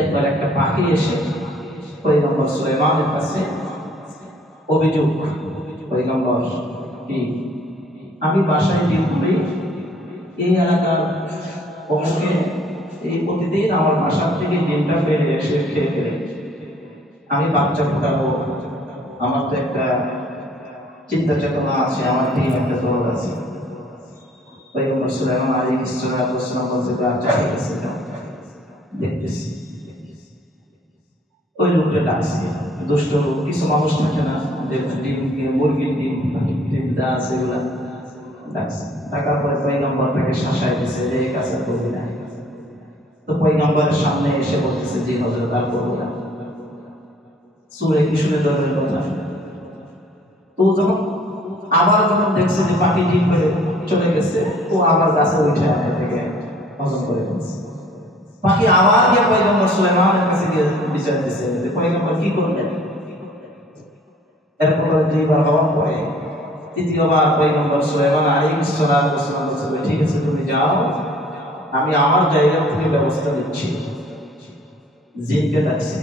একবার একটা পাখি এসে পয়গম্বর সুলাইমানের কাছে অভিযোগ, পয়গম্বর কি আমি বাসায় ডিম তুলি, এই এলাকার অমুকে এই প্রতিদিন আমার বাসার থেকে ডিমটা বেড়ে এসে খেয়ে ফেলে, আমি বাচ্চা ফোটাবো, আমার তো একটা চিন্তা চেতনা আছে, আমার ডিম একটা দরদ আছে। পয়গম্বর সুলাইমান আলাইহিস সালাম বলছে, আচ্ছা ঠিক আছে, দেখতেছি। ওই লোকটা ডাকছে, দুষ্ট লোক, কিছু মানুষ থাকে না যে ডিমকে, মুরগির ডিম দা আছে, এগুলা ডাকছে। ডাকার পরে পয়গম্বর তাকে শাসায় দিচ্ছে যে এই কাজ করবি না। তো পয়গম্বরের সামনে এসে বলতেছে, জি হযরত, আর করবো না। সূরা কি শুনে ধরনের কথা। তো যখন দেখছে যে পাখি ডিম করে চলে গেছে, ও আবার গাছে উঠে থেকে হজম করে ফেলছে। পাখি আবার গিয়ে পয়গম্বর সুলাইমানের কাছে গিয়ে বিচার দিচ্ছে যে পয়গম্বর কি করলেন। এরপর যেবার হওয়ার পরে তৃতীয়বার পয়গম্বর সুলাইমান আলাইহিস সালাম বলছে ঠিক আছে তুমি যাও, আমি আমার জায়গা থেকে ব্যবস্থা নিচ্ছি। জিনকে ডাকছে,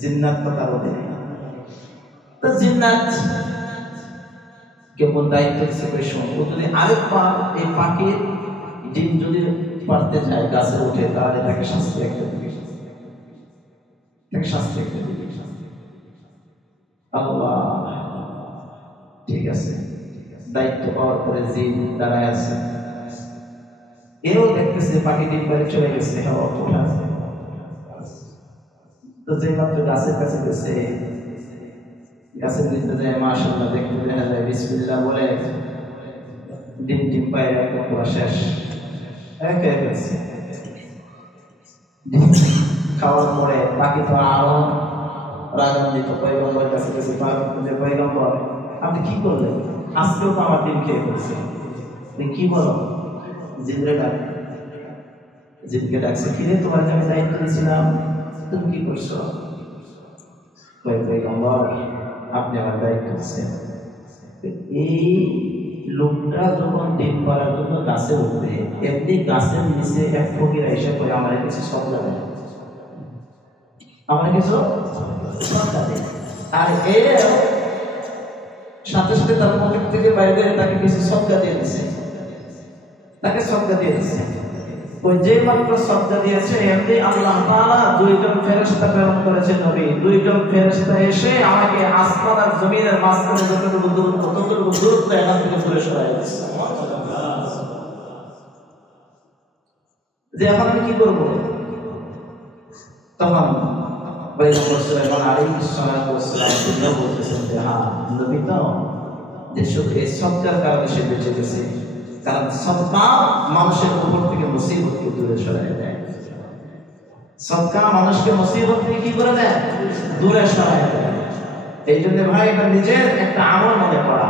জিন্নাত তো কারো দেয়, তো জিন্নাত কেবল দায়িত্ব হিসেবে শুনবো, যদি আরেকবার এই পাখির ডিম যদি পারতে যায় গাছে উঠে, তাহলে তাকে শাস্তি একটা দিবে, তাকে শাস্তি একটা দিবে। আল্লাহ ঠিক আছে, দায়িত্ব পাওয়ার পরে জিন দাঁড়ায় আছে, এও দেখতেছে পাখি ডিম পারে চলে গেছে, হ্যাঁ ওঠা। তো যে মাত্র গাছের কাছে গেছে, গাছের নিচে যায় মাশাআল্লাহ দেখতে দেখা যায় বিসমিল্লাহ বলে ডিম ডিম পায় একদম পুরো শেষ, একে গেছে। খাওয়ার পরে পাখি তো আরো রাগান্বিত, পয়গম্বরের কাছে গেছে, পয়গম্বর আপনি কি করলেন, আজকেও তো আমার ডিম খেয়ে ফেলছে, কি বলো? জিনকে ডাক, জিনকে ডাকছে, কিরে তোমার আমি দায়িত্ব দিয়েছিলাম, তুমি কি করছো? পয়গম্বর আপনি আমার দায়িত্ব দিচ্ছেন, এই লোকটা যখন ডিম পাড়ার জন্য গাছে উঠবে, এমনি গাছের নিচে এক ফকির এসে করে আমার কিছু সবলা দেয়, আমার কিছু সবলা দেয়, আর এর সাথে সাথে তার পকেট থেকে বাইরে তাকে কিছু সবলা দিয়ে দিচ্ছে, তাকে সবলা দিয়ে দিচ্ছে। ওই যে মাত্র সবলা দিয়েছে, এমনি আল্লাহ তাআলা দুইজন ফেরেশতা প্রেরণ করেছে নবী, দুইজন ফেরেশতা এসে আমাকে আসমান আর জমিনের মাঝখানে যতটুকু দূরত্ব এখান থেকে দূরে সরাই দিচ্ছে, যে এখন আমি কি করবো? তখন পয়গম্বর সুলাইমান আলাইহিস সালাতু ওয়াস সালাম বলতেছেন যে হ্যাঁ নবী তো যে শুধু এই সবটার কারণে সে বেঁচে গেছে, কারণ সদকা মানুষের উপর থেকে মুসিবতকে দূরে সরাই দেয়, সদকা মানুষকে মুসিবত থেকে কি করে দেয়? দূরে সরাই দেয়। এই জন্য ভাই এটা নিজের একটা আমল মনে করা,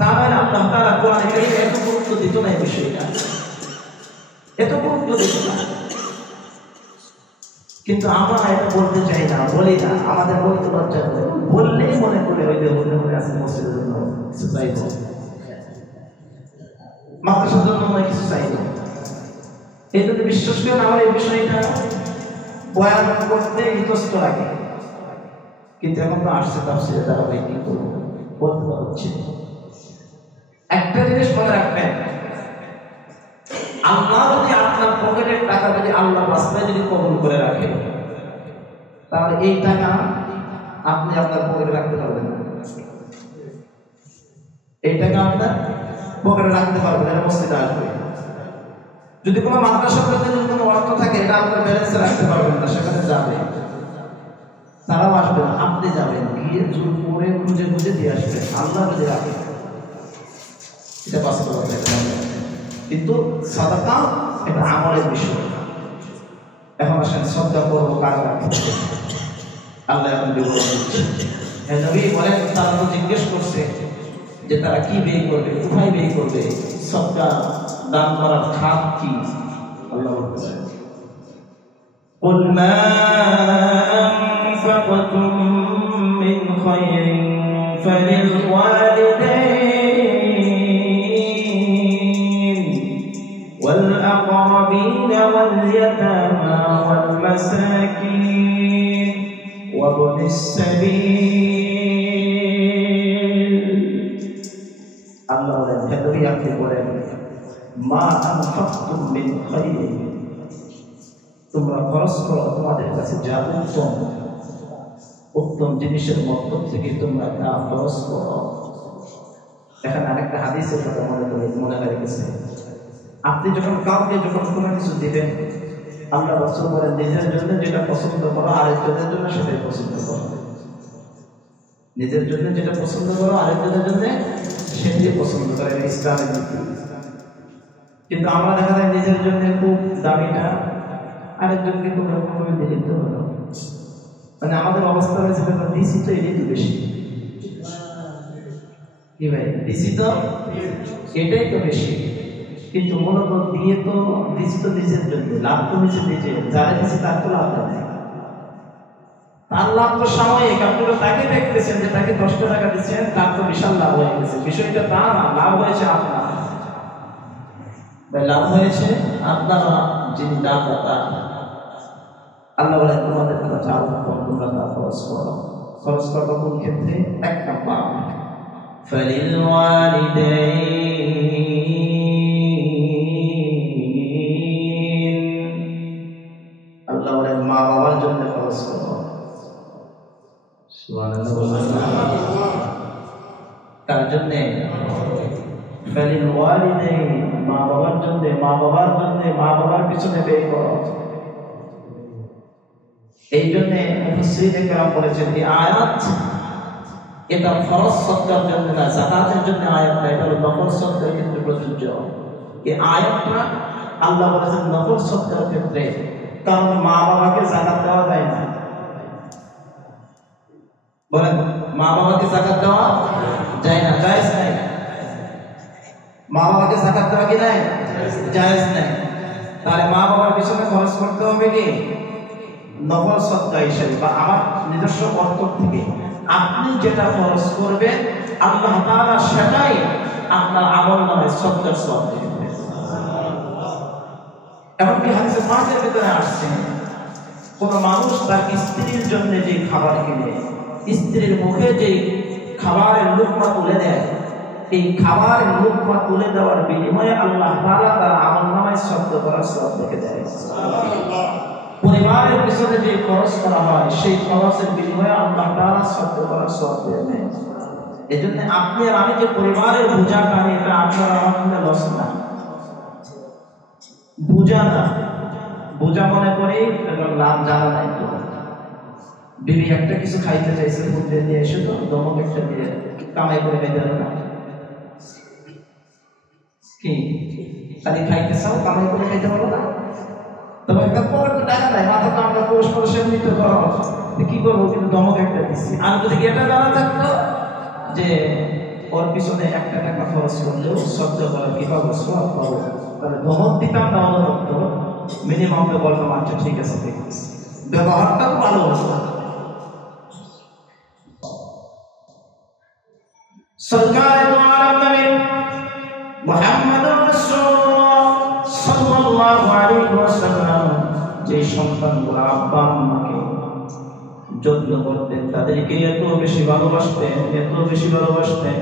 তাহলে আল্লাহ তাআলা কোরআনে কারীমে এত গুরুত্ব দিত না এই বিষয়টা, এত গুরুত্ব দিত না, কিন্তু আমরা এটা বলতে চাই না, বলি না, আমাদের বলতে লজ্জা করে, বললেই মনে করে ওই যে মনে করে আছে মসজিদের জন্য কিছু চাইব, মাদ্রাসার জন্য মনে কিছু চাইব। এই জন্য বিশ্বাস করেন আমার এই বিষয়টা বয়ান করতে ইতস্ত রাখে, কিন্তু এখন তো আসছে তাফসীরে দ্বারা ভাই কি করবো বলতে হচ্ছে। একটা জিনিস মনে রাখবেন, আল্লাহ যদি আপনার পকেটের টাকা যদি আল্লাহ রাস্তায় যদি কবুল করে রাখে, তাহলে এই টাকা আপনি আপনার পকেটে রাখতে পারবেন না, এই টাকা আপনার পকেটে রাখতে পারবেন না, মসজিদে আসবে। যদি কোনো মাদ্রাসা করতে যদি কোনো অর্থ থাকে, এটা আপনার ব্যালেন্সে রাখতে পারবেন না, সেখানে যাবে, তারাও আসবে না, আপনি যাবেন, গিয়ে জোর করে খুঁজে খুঁজে দিয়ে আসবেন, আল্লাহ যদি রাখে, এটা বাস্তবতা। কিন্তু সাদাকা এটা আমলের বিষয়। এখন আসেন সদকা করবো কার রাখতে, আল্লাহ এখন বিবরণ দিচ্ছে। নবী বলেন, তারা তো জিজ্ঞেস করছে যে তারা কি ব্যয় করবে, কোথায় ব্যয় করবে, সদকা দান করার খাত কি? আল্লাহ বলতেছেন, قُلْ مَا أَنفَقْتُم مِّنْ خَيْرٍ فَلِلْوَالِدَيْنِ وَالْأَقْرَبِينَ وَالْيَتَامَى وَالْمَسَاكِينِ وَابْنِ السَّبِيلِ। আল্লাহ বলেন, হে নবী আপনি বলেন, মা আনফাকতুম মিন খাইরিন, তোমরা খরচ করো তোমাদের কাছে যা উত্তম, উত্তম জিনিসের মধ্য থেকে তোমরা তা খরচ করো। এখানে আরেকটা হাদিসের কথা মনে রেখেছে, আপনি যখন কাউকে যখন কোনো কিছু দিবেন, আল্লাহ রাসূল বলেন নিজের জন্য যেটা পছন্দ করো আরেকজনের জন্য সেটাই পছন্দ করো, নিজের জন্য যেটা পছন্দ করো আরেকজনের জন্য সেটাই পছন্দ করে, ইসলামের নীতি। কিন্তু আমরা দেখা যায় নিজের জন্য খুব দামিটা আরেকজনকে খুব রকমভাবে দিলে তো হলো, মানে আমাদের অবস্থা হয়েছে দিছি তো এটাই তো বেশি, কি ভাই দিছি তো এটাই তো বেশি, কিন্তু মূলত দিয়ে তো দিছি তো নিজের জন্য, লাভ তো হয়েছে নিজে, যারা দিচ্ছে তার তো লাভ নেই। তার লাভ তো সাময়িক, আপনারা তাকে দেখতেছেন যে তাকে 10 টাকা দিচ্ছেন, তার তো বিশাল লাভ হয়ে গেছে। বিষয়টা তা না, লাভ হয়েছে আপনার, লাভ হয়েছে আপনারা যিনি দাতা। আল্লাহ বলেন তোমাদের কাছে তোমরা তা খরচ করো। খরচ করবো কোন ক্ষেত্রে? এক নাম্বার ফালিল ওয়ালিদাইন, আল্লাহ বলেন মা বাবার জন্য খরচ করো। সুবহানাল্লাহ। তার জন্য ফালিল ওয়ালিদাইন, মা বাবার জন্য, মা বাবার পিছনে ব্যয় করো। এই জন্য মুফাসসিরিনে কেরাম বলেছেন এই আয়াত এটা ফরজ সদকার জন্য না, যাকাতের জন্য আয়াত না, এটা হলো নফল সদকার ক্ষেত্রে প্রযোজ্য। এই আয়াতটা আল্লাহ বলেছেন নফল সদকার ক্ষেত্রে, কারণ মা বাবাকে যাকাত দেওয়া যায় না। বলেন মা বাবাকে যাকাত দেওয়া যায় না, জায়েজ নাই। মা বাবাকে যাকাত দেওয়া কি নাই? জায়েজ নাই। তাহলে মা বাবার পিছনে খরচ করতে হবে কি নফল সদকা হিসেবে, বা আমার নিজস্ব অর্থ থেকে আপনি যেটা খরচ করবেন আল্লাহ তাআলা সেটাই আপনার আমলনামায় সদকার সওয়াব দিবেন। এমনকি হাদিসে পাকের ভিতরে আসছে কোন মানুষ তার স্ত্রীর জন্য যে খাবার কিনে, স্ত্রীর মুখে যে খাবারের লুকমা তুলে দেয়, এই খাবারের লুকমা তুলে দেওয়ার বিনিময়ে আল্লাহ তাআলা তার আমলনামায় সদকা করার সওয়াব লিখে দেয়। পরিবারের পিছনে যে খরচ করা হয় সেই খরচের বিনিময়ে আল্লাহ তাআলা সদকা করার সওয়াব দেন। এজন্য আপনি আর আমি যে পরিবারের বোঝা টানি, এটা আপনার আমার জন্য লস না, বোঝা না। বোঝা মনে করি এবং লাভ জানা নাই। তো বিবি একটা কিছু খাইতে চাইছে, বুদ্ধি দিয়ে এসে তো দমক একটা দিয়ে কামাই করে খাইতে হবে না কি? খালি খাইতে চাও, কামাই করে খাইতে পারো না? তবে একটা পকেটে টাকা নাই, মাথা তো আমরা পুরুষ মানুষের নিতে করো, কি করবো? কিন্তু দমক একটা দিচ্ছি। আর যদি এটা জানা থাকতো যে ওর পিছনে 1 টাকা খরচ করলেও সহ্য করা কি পাবো, সওয়াব পাবো, তাহলে দমক দিতাম না, অনুরোধ মিনিমাম তো বলতাম আচ্ছা ঠিক আছে, ঠিক আছে, ব্যবহারটা তো ভালো হতো। সরকারে দো আলম নবী মুহাম্মদুর রাসূলুল্লাহ সাল্লাল্লাহু আলাইহি ওয়াসাল্লাম যে সন্তানগুলো আব্বা আম্মাকে যত্ন করতেন, তাদেরকে এত বেশি ভালোবাসতেন, এত বেশি ভালোবাসতেন।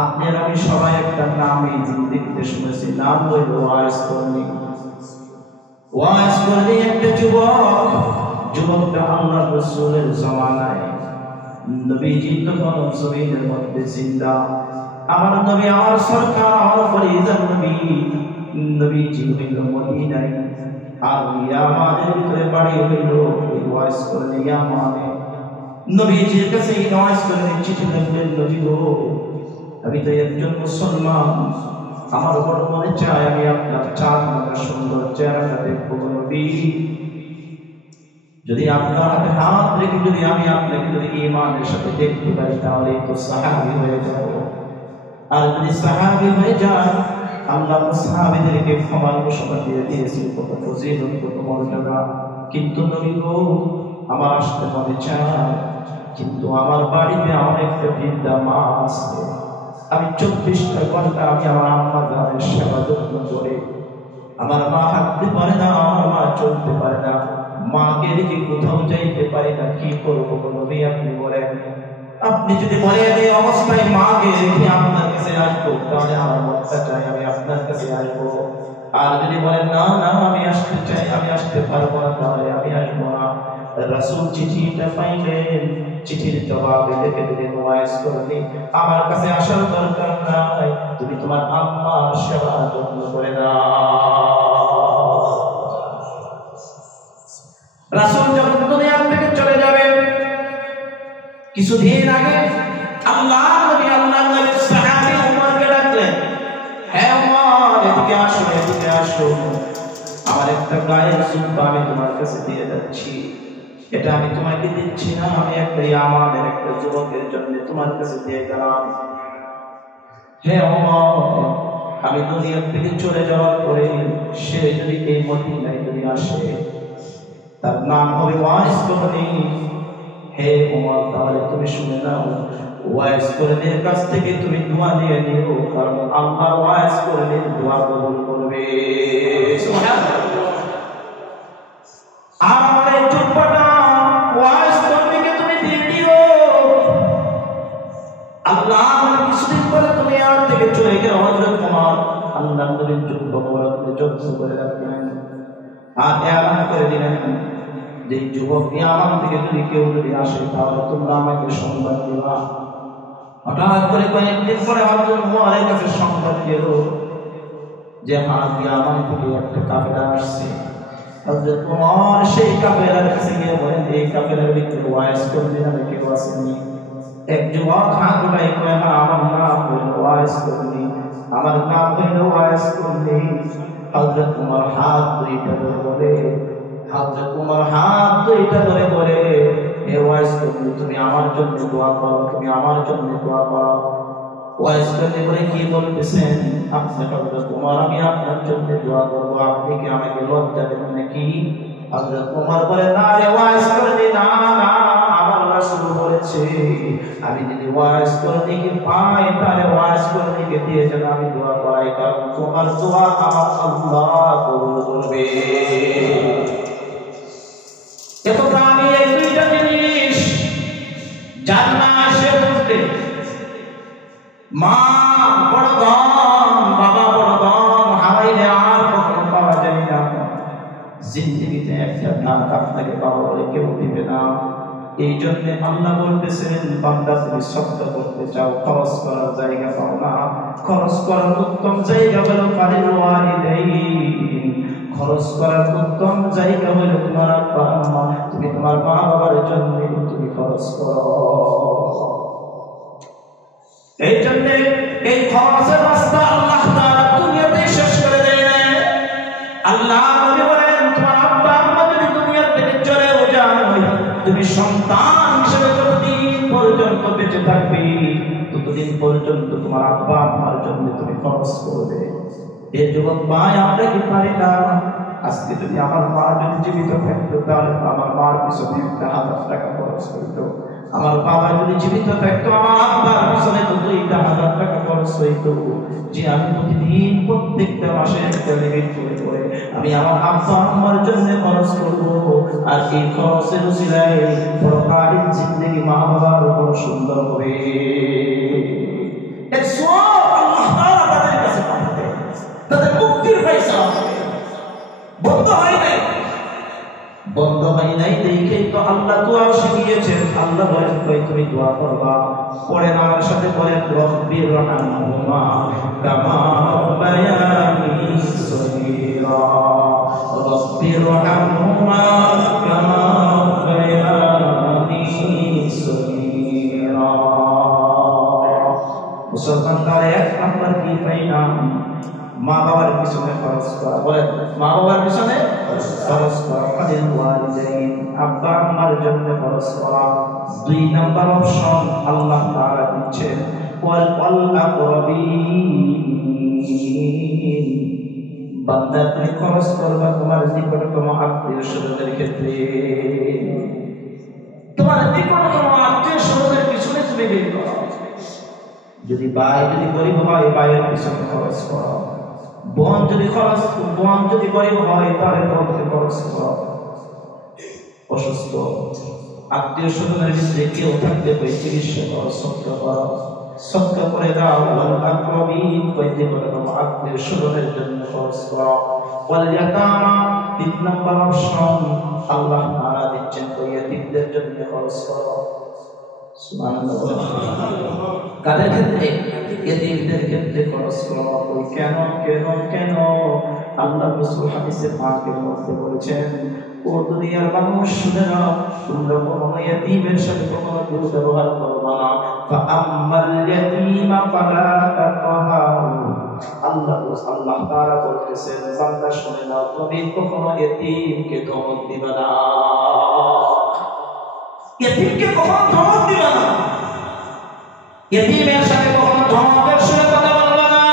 আপনি আর আমি সবাই একটা নাম এই জিন্দেগিতে শুনেছি, নাম হইল ওয়াইস করনি। ওয়াইস করনি একটা যুবকটা আল্লাহ রাসূলের জামানায় নবীজি তখন জমিনের মধ্যে জিন্দা। আমার নবী, আমার সরকার, আমার ফরিজার নবীজি হইল মদিনায়, আর ইয়ামানের ভিতরে বাড়ি হইল ওয়াইস করনি ইয়ামানে। নবীজির কাছে ওয়াইস করনি চিঠি লিখলেন, নবী গো, আমি তো একজন মুসলমান, আমার বড় মনে চায় আমি আপনার চাঁদ মতো সুন্দর চেহারাটা দেখবো নবী। যদি আপনার হাতে হাত রেখে যদি আমি আপনাকে যদি ঈমানের সাথে দেখতে পারি তাহলে তো সাহাবী হয়ে যাব। আর যদি সাহাবী হয়ে যায়, আল্লাহ সাহাবীদেরকে ক্ষমার ঘোষণা দিয়ে দিয়েছে, কত ফজিলত, কত মর্যাদা। কিন্তু নবী গো, আমার আসতে মনে চায়, কিন্তু আমার বাড়িতে অনেকটা বৃদ্ধা মা আছে, আমি 24টা ঘন্টা আমি আমার আম্মা জানের সেবা যত্ন করে, আমার মা হাঁটতে পারে না, আমার মা চলতে পারে না, মাকে রেখে কোথাও যাইতে পারি না, কি করবো নবী আপনি বলেন? আপনি যদি বলেন এই অবস্থায় মাকে রেখে আপনার কাছে আসবো, তাহলে আমার মনটা চাই আমি আপনার কাছে আসবো। আর যদি বলেন না না আমি আসতে চাই, আমি আসতে পারবো না, তাহলে আমি আসবো না। রাসূল চিঠিটা পাইলেন, চিঠির জবাবে লিখে দিলেন ওয়াইস করনি, আমার কাছে আসার দরকার নাই, তুমি তোমার আম্মার সেবা যত্ন করে নাও। রাসূল যখন দুনিয়া থেকে চলে যাবেন, কিছুদিন আগে আল্লাহ নবী সাহাবী উমরকে ডাকলেন, হে উমর, এদিকে আসো, এদিকে আসো, আমার একটা গায়ের জুব্বা আমি তোমার কাছে দিয়ে যাচ্ছি, এটা আমি তোমাকে দিচ্ছি না, আমি একটা ইয়ামানের একটা যুবকের জন্য তোমার কাছে দিয়ে গেলাম। হে ওমর, আমি দুনিয়া থেকে চলে যাওয়ার পরে সে যদি এই মদিনায় যদি আসে, তার নাম হবে ওয়াইস করনি, হে ওমর তাহলে তুমি শুনে নাও, ওয়াইজ কর্মীর কাছ থেকে তুমি দোয়া নিয়ে নিও, কারণ আল্লাহ ওয়াইজ কর্মীর দোয়া কবুল করবে। সুবহানাল্লাহ। আর এই জুব্বাটা ওয়াইজ কর্মীকে তুমি দিয়ে দিও। আল্লাহ কিছুদিন পরে তুমি আর থেকে চলে গেলে হযরত ওমর আল্লাহ নবীর জুব্বা মোবারককে যত্ন করে রাখলেন আর এলান করে দিলেন যে যুবক ইয়ামান থেকে যদি কেউ যদি আসে তাহলে তোমরা আমাকে সংবাদ দিবা। হঠাৎ করে কয়েকদিন পরে হযরত ওমরের কাছে সংবাদ গেল যে ইয়ামান থেকে একটা কাফেলা আসছে। হযরত ওমর সেই কাফেলার কাছে গিয়ে বলেন, এই কাফেলার ভিতরে ওয়াইজ কর্মী নামে কেউ আসেনি? এক যুবক হাত উঠাই কয়, আমার নাম হইল ওয়াইজ কর্মী, আমার নাম হইল ওয়াইজ কর্মী। হযরত ওমর হাত দুইটা ধরে বলে, হযরত ওমর হাত দুইটা ধরে বলে, হে ওয়াইজ কর্মী তুমি আমার জন্য দোয়া করো, তুমি আমার জন্য দোয়া করো। ওয়াইজ কর্মী বলে, কি বলতেছেন আপনি? হযরত ওমর আমি আপনার জন্য দোয়া করব, আপনি কি আমাকে লজ্জা দেবেন নাকি? হযরত ওমর বলে, না রে ওয়াইজ কর্মী, না না, আমার রাসূল বলেছে আমি যদি ওয়াইজ কর্মীকে পাই তাহলে ওয়াইজ কর্মীকে দিয়ে যেন আমি দোয়া করাই, কারণ তোমার দোয়া আমার আল্লাহ কবুল করবে। এত দামি এই দুইটা জিনিস যার না আসে বুঝতে, মা বড় ধন, বাবা বড় ধন, হারাইলে আর কখনো পাওয়া যায় না। জিন্দেগিতে একটা টাকা আপনাকে বাবা বলে কেউ দিবে না। এই জন্য আল্লাহ বলতেছেন, বান্দা তুমি সদকা করতে চাও, খরচ করার জায়গা পাও না, খরচ করার উত্তম জায়গা হলো ফারিল ওয়ালিদাইন, খরচ করার উত্তম জায়গা হলো তোমার আব্বা আম্মা, তুমি তোমার মা বাবার জন্য তুমি খরচ করো। এই জন্য এই খরচের রাস্তা আল্লাহ তাআলা দুনিয়াতে শেষ করে দেয় না। আল্লাহ নবী বলেন, তোমার আব্বা আম্মা যদি দুনিয়া থেকে চলেও যায়, তুমি সন্তান হিসেবে যতদিন পর্যন্ত বেঁচে থাকবে ততদিন পর্যন্ত তোমার আব্বা আম্মার জন্য তুমি খরচ করবে। এই যুবক ভাই, আমরা কি পারি না? আজকে যদি আমার মা যদি জীবিত থাকতো তাহলে আমার মার পিছনে 1,000 টাকা খরচ করতো, আমার বাবা যদি জীবিত থাকতো আমার আব্বার পিছনে তো 2,000 টাকা খরচ হইতো। যে আমি প্রতিদিন প্রত্যেকটা মাসে একটা লিমিট করে আমি আমার আব্বা আম্মার জন্য খরচ করবো, আর এই খরচের উসিলায় পরকালীন জিন্দেগি মা বাবার বড় সুন্দর হবে। এর সওয়াব আল্লাহ তাআলা তাদের কাছে পাঠাবে, তাদের মুক্তির ফয়সালা হবে। বন্ধ হয় নাই, বন্ধ হয় নাই দেখেই তো আল্লাহ দোয়া শিখিয়েছেন। আল্লাহ বলেন, তুমি দোয়া করবা, পড়েন আমার সাথে, বলেন রব্বির রহমহুমা কামা রাব্বায়ানি সগীরা, রব্বির রহমহুমা কামা রাব্বায়ানি সগীরা। মুসলমান তার এক নাম্বার কি পাইলাম? মা বাবার পিছনে খরচ করা। বলেন মা বাবার পিছনে খরচ করা, ফারিল ওয়ালিদাইন আব্বা আম্মার জন্য খরচ করা। 2 নাম্বার অপশন আল্লাহ তাআলা দিচ্ছেন, ওয়াল আকরাবিন, বান্দা তুমি খরচ করবা তোমার নিকটতম আত্মীয় স্বজনের ক্ষেত্রে। তোমার নিকটতম আত্মীয় স্বজনের পিছনে তুমি বের করো। যদি ভাই যদি গরিব হয় ভাইয়ের পিছনে খরচ করো, বোন যদি গরিব হয় তাহলে বোনকে খরচ করো। অসুস্থ আত্মীয় স্বজনের ভিতরে কেউ থাকলে ওই চিকিৎসা করো, সদকা করো, সদকা করে দাও। ওয়াল আকরাবিন কইতে বলে তোমার আত্মীয় স্বজনের জন্য খরচ করো। ওয়াল ইয়াতামা 3 নম্বর অপশন আল্লাহ তাআলা দিচ্ছেন, ইয়াতীমদের জন্য খরচ করো। সুবহানাল্লাহ। কাদের ক্ষেত্রে? ইয়াতীমদের ক্ষেত্রে খরচ করো। কেন কেন কেন? আল্লাহ রাসূল হাদিসে পাকের মধ্যে বলেছেন, ও দুনিয়ার মানুষ শুনে নাও, তোমরা কখনো ইয়াতীমের সাথে কখনো দুর্ব্যবহার করবে না। ফাআম্মাল ইয়াতীমা ফালা তাকহারু, আল্লাহ তাআলা বলতেছেন, বান্দা শুনে নাও, তুমি কখনো ইয়াতীমকে ধমক দিবা না, ইয়াতীমকে কখনো ধমক দিবা না, ইয়াতীমের সাথে কখনো ধমকের সুরে কথা বলবা না।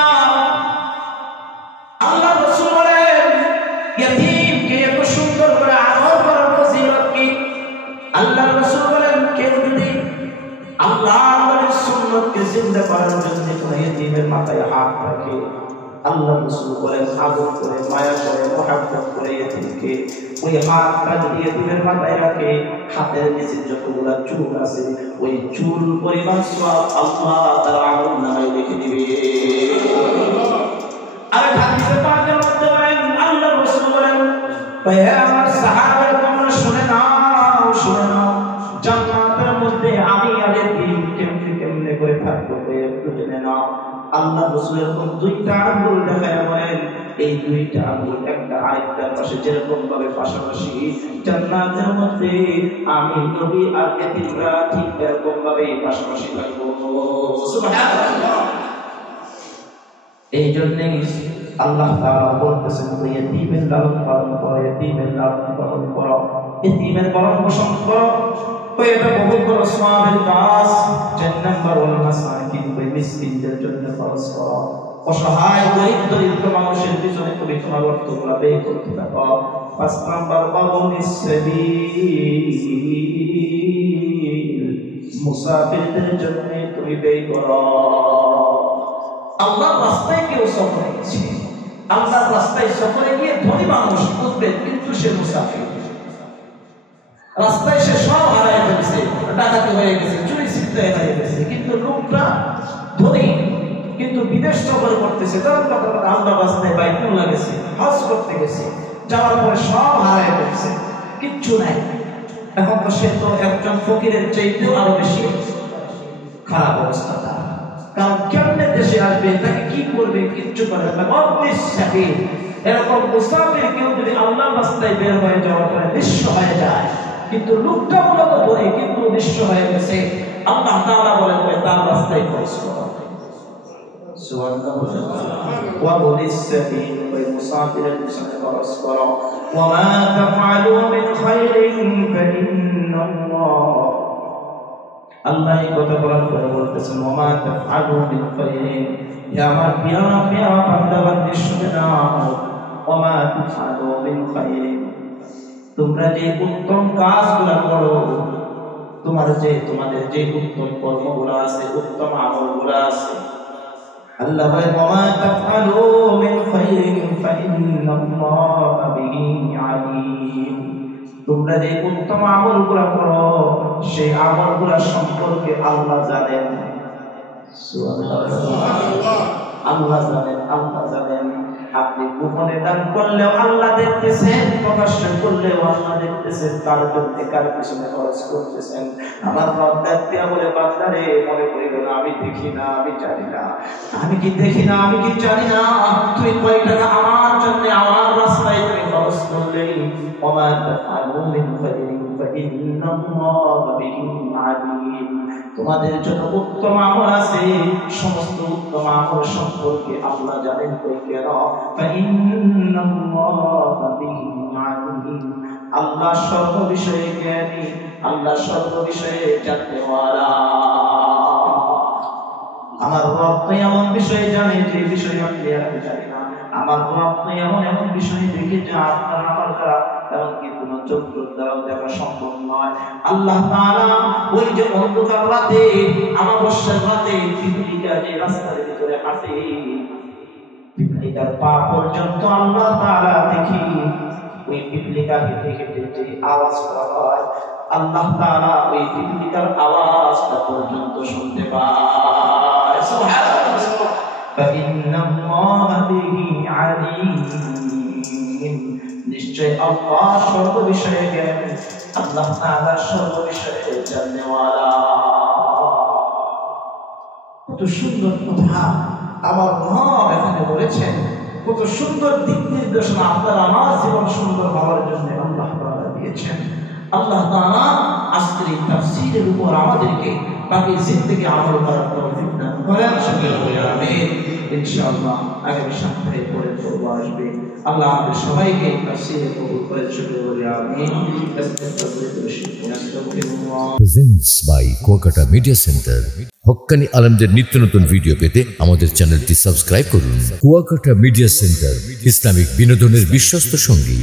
আল্লাহ রাসূল বলেন, ইয়াতীমকে এত সুন্দর করে আদর করার ফজিলত কি? আল্লাহ রাসূল বলেন, কেউ যদি আল্লাহর সুন্নতকে জিন্দা করার জন্য কোন ইতিমের মাথায় হাত রাখে, আল্লাহ রাসূল বলেন আদর করে, মায়া করে, মহব্বত করে ইতিমকে ওই হাতটা যদি ইতিমের মাথায় রাখে, হাতের নিচে যতগুলা চুল আছে ওই চুল পরিমাণ সওয়াব আল্লাহ তার আমলনামায় লিখে দিবে। আর হাদিসে পাকের মধ্যে বলেন আল্লাহ রাসূল বলেন, হে আমার সাহাবায়ে তোমরা শুনে নাও, শুনে নাও, জান্নাতের মধ্যে আমি আর ইতিম কেমনে করে থাকবো একটু জেনে নাও। আল্লাহ রাসূল এরকম দুইটা আঙ্গুল দেখায় বলেন, এই দুইটা আঙ্গুল একটা আরেকটার পাশে যেরকম ভাবে পাশাপাশি, জান্নাতের মধ্যে আমি নবী আর ইতিমরা ঠিক এরকম ভাবে পাশাপাশি থাকবো। সুবহানাল্লাহ। এই জন্যই আল্লাহ তাআলা বলতেছেন, ইতিমের লালন পালন করো, ইতিমের লালন পালন করো, ইতিমের পালন পোষণ করো। এটা বহুত বড় সওয়াবের কাজ। 4 নাম্বার ওয়াল মাসাকিন, ওই মিসকিনদের জন্য খরচ করো, অসহায় গরীব দরিদ্র মানুষের পিছনে তুমি তোমার অর্থগুলো ব্যয় করতে থাকো। 5 নাম্বার ওয়াবনিস সাবিল, মুসাফিরদের জন্য তুমি ব্যয় করো। আল্লাহর রাস্তায় কেউ সফরে গেছে, আল্লাহর রাস্তায় সফরে গিয়ে ধনী মানুষ বুঝবেন, কিন্তু সে মুসাফির, রাস্তায় সে সব হারায় ফেলছে, ডাকাতি হয়ে গেছে, চুরি ছিনতাই হয়ে গেছে, কিন্তু লোকটা ধনী, কিন্তু বিদেশ সফর করতেছে, তার কথা আল্লাহর রাস্তায় বাইতুল্লাহ গেছে, হজ করতে গেছে, যাওয়ার পরে সব হারায় ফেলছে, কিচ্ছু নাই। এখন তো সে তো একজন ফকিরের চাইতেও আরো বেশি খারাপ অবস্থা তার, কারণ কেমনে দেশে আসবে, তাকে কি করবে, কিচ্ছু করে না। এরকম মুসাফির কেউ যদি আল্লাহর রাস্তায় বের হয়ে যাওয়ার পরে নিঃস্ব হয়ে যায়, কিন্তু লোকটা মূলত ধরে কিন্তু নিঃস্ব হয়ে গেছে, আল্লাহ তাআলা বলেন তার রাস্তায় খরচ করো। সুবহানাল্লাহ। ওয়া বলিস সাবিল, ওই মুসাফিরের পিছনে খরচ করো। ওয়া মা তাফআলু মিন খায়রিন ফাইন্নাল্লাহ, আল্লাহ এই কথা বলার পরে বলতেছেন, ওয়া মা তাফআলু মিন খায়রিন, ইয়া আমার প্রিয় প্রিয় বান্দা বান্দী শুনে নাও, ওয়া মা তাফআলু মিন খায়রিন, তোমরা যে উত্তম কাজগুলো করো, তোমাদের যে উত্তম কর্মগুলো আছে, উত্তম আমলগুলো আছে, আল্লাহ বলে ওয়া মা তাফআলু মিন খায়রিন ফাইন্নাল্লাহা বিহি আলিম, তোমরা যে উত্তম আমলগুলো করো সেই আমলগুলো সম্পর্কে আল্লাহ জানেন। সুবহানাল্লাহ। আল্লাহ জানেন, আল্লাহ জানেন। আপনি গোপনে দান করলেও আল্লাহ দেখতেছেন, প্রকাশ্যে করলেও আল্লাহ দেখতেছেন, কার জন্য কার পিছনে খরচ করতেছেন। আমার রব দেখতে বলে, বান্দারে মনে করি না আমি দেখি না, আমি জানি না, আমি কি দেখি না, আমি কি জানি না, তুই কয় টাকা আমার জন্য আমার রাস্তায় তুমি খরচ করলে, ওমা তাফআলু মিন খায়রিন ফাইন্নাল্লাহা বিহি আলিম, তোমাদের জন্য উত্তম আমল আছে, সমস্ত উত্তম আমল সম্পর্কে আল্লাহ জানেন। কই কেন? ফাইন্নাল্লাহা বিহি আলিম, আল্লাহ সর্ব বিষয়ে জ্ঞানী, আল্লাহ সর্ব বিষয়ে জানেওয়ালা। আমার রব তো এমন বিষয় জানে যে বিষয় আমি জানি না, আমার রব তো এমন এমন বিষয় দেখে যা আপনার আমার দ্বারা এমনকি কোন চোখের দ্বারাও দেখা সম্ভব নয়। আল্লাহ তাআলা ওই যে অন্ধকার রাতে, অমাবস্যার রাতে পিপলিকা যে রাস্তার ভিতরে হাঁটে, পিপলিকার পা পর্যন্ত আল্লাহ তাআলা দেখি, ওই পিপলিকা হেঁটে হেঁটে যে আওয়াজ করা হয়, আল্লাহ তাআলা ওই পিপলিকার আওয়াজটা পর্যন্ত শুনতে পায়। সুবহানাল্লাহ। ফাইন্নাল্লাহা বিহি আলিম, নিশ্চয় আল্লাহ সর্ব বিষয়ে জ্ঞানী, আল্লাহ তাআলা সর্ব বিষয়ে জানেওয়ালা। কত সুন্দর কথা আমার রব এখানে বলেছেন, কত সুন্দর দিক নির্দেশনা আপনার আমার জীবন সুন্দর হওয়ার জন্য আল্লাহ তাআলা দিয়েছেন। আল্লাহ তাআলা আজকের এই তাফসীরের উপর আমাদেরকে বাকি জিন্দেগি আমল করার তৌফিক দান করেন। আমিন। ইনশাআল্লাহ আগামী সপ্তাহে পরে পর্ব আসবে। আল্লাহ আমাদের সবাইকে তাফসীরে কবুল করে, শুকর বলি আমিন। Presents by Kuakata media centre. হক্কানি আলেমদের নিত্য নতুন ভিডিও পেতে আমাদের চ্যানেলটি সাবস্ক্রাইব করুন। কুয়াকাটা মিডিয়া সেন্টার, ইসলামিক বিনোদনের বিশ্বস্ত সঙ্গী।